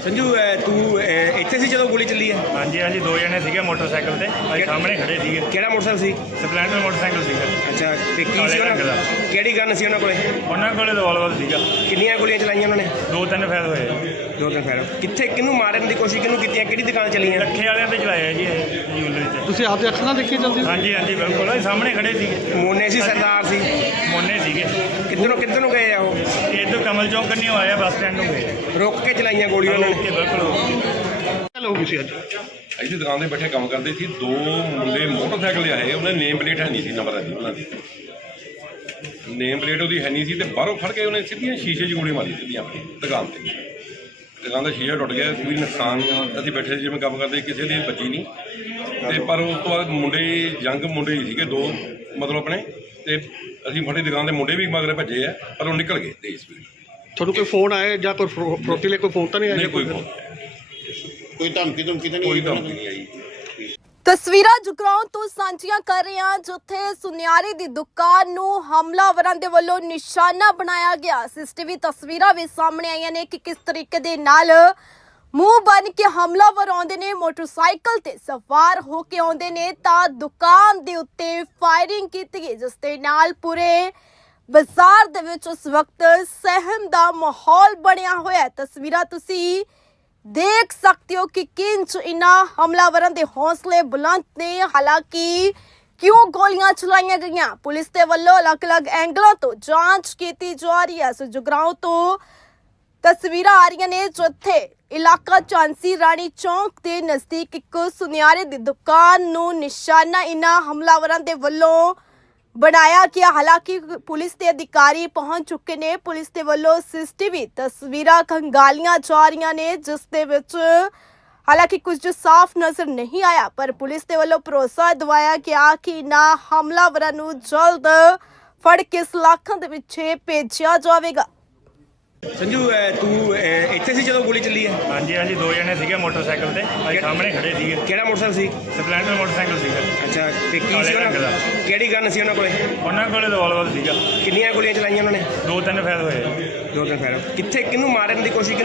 ਸੰਜੂ ਅਹ, ਤੂੰ ਅਹ, ਇੱਥੇ ਸੀ ਜਦੋਂ ਗੋਲੀ ਚੱਲੀ ਹੈ? ਹਾਂਜੀ ਹਾਂਜੀ ਦੋ ਜਣੇ ਸੀਗੇ ਮੋਟਰਸਾਈਕਲ ਤੇ। ਅਸੀਂ ਸਾਹਮਣੇ ਖੜੇ ਸੀਗੇ। ਕਿਹੜਾ ਮੋਟਰਸਾਈਕਲ ਸੀ? ਸਪਲੈਂਡਰ ਮੋਟਰਸਾਈਕਲ ਸੀਗਾ। ਅੱਛਾ ਤੇ ਕੀ ਕਾਲੇ ਸੀ ਰੰਗ ਦਾ। ਉਹਨਾਂ ਕਿਹੜੀ ਗਨ ਸੀ ਉਹਨਾਂ ਕੋਲੇ? ਉਹਨਾਂ ਕੋਲੇ ਰਿਵਾਲਵਰ ਸੀਗਾ। ਕਿੰਨੀਆਂ ਗੋਲੀਆਂ ਚਲਾਈਆਂ ਉਹਨਾਂ ਨੇ? ਦੋ ਤਿੰਨ ਫੈਲ ਹੋਏ। ਦੋ ਤਿੰਨ ਫੈਰ ਕਿੱਥੇ ਕਿਹਨੂੰ ਮਾਰਨ ਦੀ ਕੋਸ਼ਿਸ਼ ਕਿਹਨੂੰ ਕੀਤੀਆਂ ਕਿਹੜੀ ਦੁਕਾਨ ਚਲੀਆਂ ਲੱਖੇ ਵਾਲਿਆਂ ਤੇ ਚਲਾਇਆ ਜੀ ਇਹ ਜੂਲਰੀ ਤੇ। ਤੁਸੀਂ ਆਪਦੇ ਅੱਖਾਂ ਨਾਲ ਦੇਖੀ ਜਲਦੀ ਹਾਂਜੀ ਹਾਂਜੀ ਬਿਲਕੁਲ। ਅਸੀਂ ਸਾਹਮਣੇ ਖੜੇ ਸੀਗੇ ਮੋਨੇ ਸੀ ਸਰਦਾਰ ਸੀ? ਮੋਨੇ ਸੀਗੇ। ਕਿੱਧਰੋਂ ਕਿੱਧਰੋਂ ਗਏ ਆ ਉਹ? ਇਹ ਤੋਂ ਕਮਲ ਚੌਂਕ ਕੰਨੀ ਆਇਆ ਬੱਸ ਸਟੈਂਡ ਨੂੰ ਗਏ ਰੁਕ ਕੇ ਚਲਾਈਆਂ ਗੋਲੀਆਂ ਉਹਨਾਂ? ਨੇ ਬਿਲਕੁਲ। ਗੱਲ ਹੋ ਗਈ ਸੀ ਅੱਜ? ਅਸੀਂ ਦੁਕਾਨ ਤੇ ਬੈਠੇ ਕੰਮ ਕਰਦੇ ਸੀ। ਦੋ ਮੁੰਡੇ ਮੋਟਰਸਾਈਕਲ ਆਏ ਉਹਨਾਂ ਨੇਮ ਪਲੇਟ ਹੈ ਨਹੀਂ ਸੀ ਨੰਬਰ ਦੀ ਉਹਨਾਂ ਦੀ। ਨੇਮ ਪਲੇਟ ਉਹਦੀ ਹੈ ਨਹੀਂ ਸੀ ਤੇ ਬਾਹਰੋਂ ਫੜ ਕੇ ਉਹਨੇ ਸਿੱਧੀਆਂ ਸ਼ੀਸ਼ੇ 'ਚ ਗੋਲੀ ਮਾਰੀ ਸਿੱਧੀਆਂ ਆਪਣੀ ਦੁਕਾਨ ਤੇ। ਦੁਕਾਨ ਦਾ ਸ਼ੀਸ਼ਾ ਟੁੱਟ ਗਿਆ ਕੋਈ ਨੁਕਸਾਨ ਅਸੀਂ ਬੈਠੇ ਸੀ ਜਿਵੇਂ ਕੰਮ ਕਰਦੇ ਕਿਸੇ ਦੀ ਬੱਜੀ ਨਹੀਂ। ਤੇ ਪਰ ਉਸ ਤੋਂ ਬਾਅਦ ਮੁੰਡੇ ਜੰਗ ਮੁੰਡੇ ਹੀ ਸੀਗੇ ਦੋ ਮਤਲਬ ਆਪਣੇ। ਤੇ ਅਸੀਂ ਫੜੀ ਦੁਕਾਨ ਦੇ ਮੁੰਡੇ ਵੀ ਮਗਰ ਭੱਜੇ ਆ ਪਰ ਉਹ ਨਿਕਲ ਗਏ ਤੇਜ਼ ਸਪੀਡ ਤੁਹਾਨੂੰ ਕੋਈ ਫੋਨ ਆਇਆ ਜਾਂ ਕੋਈ ਫਰੋ- ਫਰੋਤੀ ਲਈ ਕੋਈ ਫੋਨ ਤਾਂ ਨਹੀਂ ਆਇਆ? ਨਹੀਂ ਕੋਈ ਕੋਈ ਧਮਕੀ ਧਮਕੀ ਤਾਂ ਨਹੀਂ ਕੋਈ ਧਮਕੀ ਨਹੀਂ ਆਈ। ਤਸਵੀਰਾਂ ਜੁਗਰਾਉਂ ਤੋਂ ਸਾਂਝੀਆਂ ਕਰ ਰਹੇ ਹਾਂ, ਜਿੱਥੇ ਸੁਨਿਆਰੇ ਦੀ ਦੁਕਾਨ ਨੂੰ ਹਮਲਾਵਰਾਂ ਦੇ ਵੱਲੋਂ ਨਿਸ਼ਾਨਾ ਬਣਾਇਆ ਗਿਆ। ਸੀਸੀਟੀਵੀ ਤਸਵੀਰਾਂ ਵੀ ਸਾਹਮਣੇ ਆਈਆਂ ਨੇ ਕਿ ਕਿਸ ਤਰੀਕੇ ਦੇ ਨਾਲ ਮੂੰਹ ਬਨ ਕੇ ਹਮਲਾਵਰ ਆਉਂਦੇ ਨੇ, ਮੋਟਰਸਾਈਕਲ ਤੇ ਸਵਾਰ ਹੋ ਕੇ ਆਉਂਦੇ ਨੇ, ਤਾਂ ਦੁਕਾਨ ਦੇ ਉੱਤੇ ਫਾਇਰਿੰਗ ਕੀਤੀ ਗਈ, ਜਿਸ ਦੇ ਨਾਲ ਪੂਰੇ ਬਾਜ਼ਾਰ ਦੇ ਵਿੱਚ ਉਸ ਵਕਤ ਸਹਿਮ ਦਾ ਮਾਹੌਲ ਬਣਿਆ ਹੋਇਆ ਤਸਵੀਰਾਂ ਤੁਸੀਂ ਦੇਖ ਸਕਦੇ ਹੋ ਕਿ ਕਿੰਚ ਇਨ੍ਹਾਂ ਹਮਲਾਵਰਾਂ ਦੇ ਹੌਸਲੇ ਬੁਲੰਦ ਨੇ। ਹਾਲਾਂਕਿ ਕਿਉਂ ਗੋਲੀਆਂ ਚਲਾਈਆਂ ਗਈਆਂ? ਪੁਲਿਸ ਦੇ ਵੱਲੋਂ ਅਲੱਗ-ਅਲੱਗ ਐਂਗਲਾਂ ਤੋਂ ਜਾਂਚ ਕੀਤੀ ਜਾ ਰਹੀ ਹੈ। ਸੋ ਜੁਗਰਾਉਂ ਤੋਂ ਤਸਵੀਰਾਂ ਆ ਰਹੀਆਂ ਨੇ ਜਿੱਥੇ ਇਲਾਕਾ ਚਾਂਸੀ ਰਾਣੀ ਚੌਂਕ ਦੇ ਨਜ਼ਦੀਕ ਇੱਕ ਸੁਨਿਆਰੇ ਦੀ ਦੁਕਾਨ ਨੂੰ ਨਿਸ਼ਾਨਾ ਇਨ੍ਹਾਂ ਹਮਲਾਵਰਾਂ ਦੇ ਵੱਲੋਂ ਬਣਾਇਆ ਗਿਆ। ਹਾਲਾਂਕਿ ਪੁਲਿਸ ਦੇ ਅਧਿਕਾਰੀ ਪਹੁੰਚ ਚੁੱਕੇ ਨੇ। ਪੁਲਿਸ ਦੇ ਵੱਲੋਂ ਸੀਸੀਟੀਵੀ ਤਸਵੀਰਾਂ ਖੰਗਾਲੀਆਂ ਜਾ ਰਹੀਆਂ ਨੇ, ਜਿਸ ਦੇ ਵਿੱਚ ਹਾਲਾਂਕਿ ਕੁਝ ਸਾਫ਼ ਨਜ਼ਰ ਨਹੀਂ ਆਇਆ, ਪਰ ਪੁਲਿਸ ਦੇ ਵੱਲੋਂ ਭਰੋਸਾ ਦਿਵਾਇਆ ਗਿਆ ਕਿ ਨਾ ਹਮਲਾਵਰਾਂ ਨੂੰ ਜਲਦ ਫੜ ਕੇ ਸਲਾਖਾਂ ਦੇ ਪਿੱਛੇ ਭੇਜਿਆ ਜਾਵੇਗਾ। ਸੰਜੂ ਅਹ, ਤੂੰ ਅਹ, ਇੱਥੇ ਸੀ ਜਦੋਂ ਗੋਲੀ ਚੱਲੀ ਹੈ? ਹਾਂਜੀ ਹਾਂਜੀ ਦੋ ਜਣੇ ਸੀਗੇ ਮੋਟਰਸਾਈਕਲ ਤੇ। ਅਸੀਂ ਸਾਹਮਣੇ ਖੜੇ ਸੀਗੇ। ਕਿਹੜਾ ਮੋਟਰਸਾਈਕਲ ਸੀ? ਸਪਲੈਂਡਰ ਮੋਟਰਸਾਈਕਲ ਸੀਗਾ। ਅੱਛਾ ਤੇ ਕੀ ਕਾਲੇ ਸੀ ਰੰਗ ਉਹਨਾਂ ਦਾ। ਕਿਹੜੀ ਗਨ ਸੀ ਉਹਨਾਂ ਕੋਲੇ? ਉਹਨਾਂ ਕੋਲੇ ਰਿਵਾਲਵਰ ਸੀਗਾ। ਕਿੰਨੀਆਂ ਗੋਲੀਆਂ ਚਲਾਈਆਂ ਉਹਨਾਂ ਨੇ? ਦੋ ਤਿੰਨ ਫੈਲ ਹੋਏ ਦੋ ਤਿੰਨ ਫੈਰ। ਕਿੱਥੇ ਕਿਹਨੂੰ ਮਾਰਨ ਦੀ ਕੋਸ਼ਿਸ਼ ਕਿਹਨੂੰ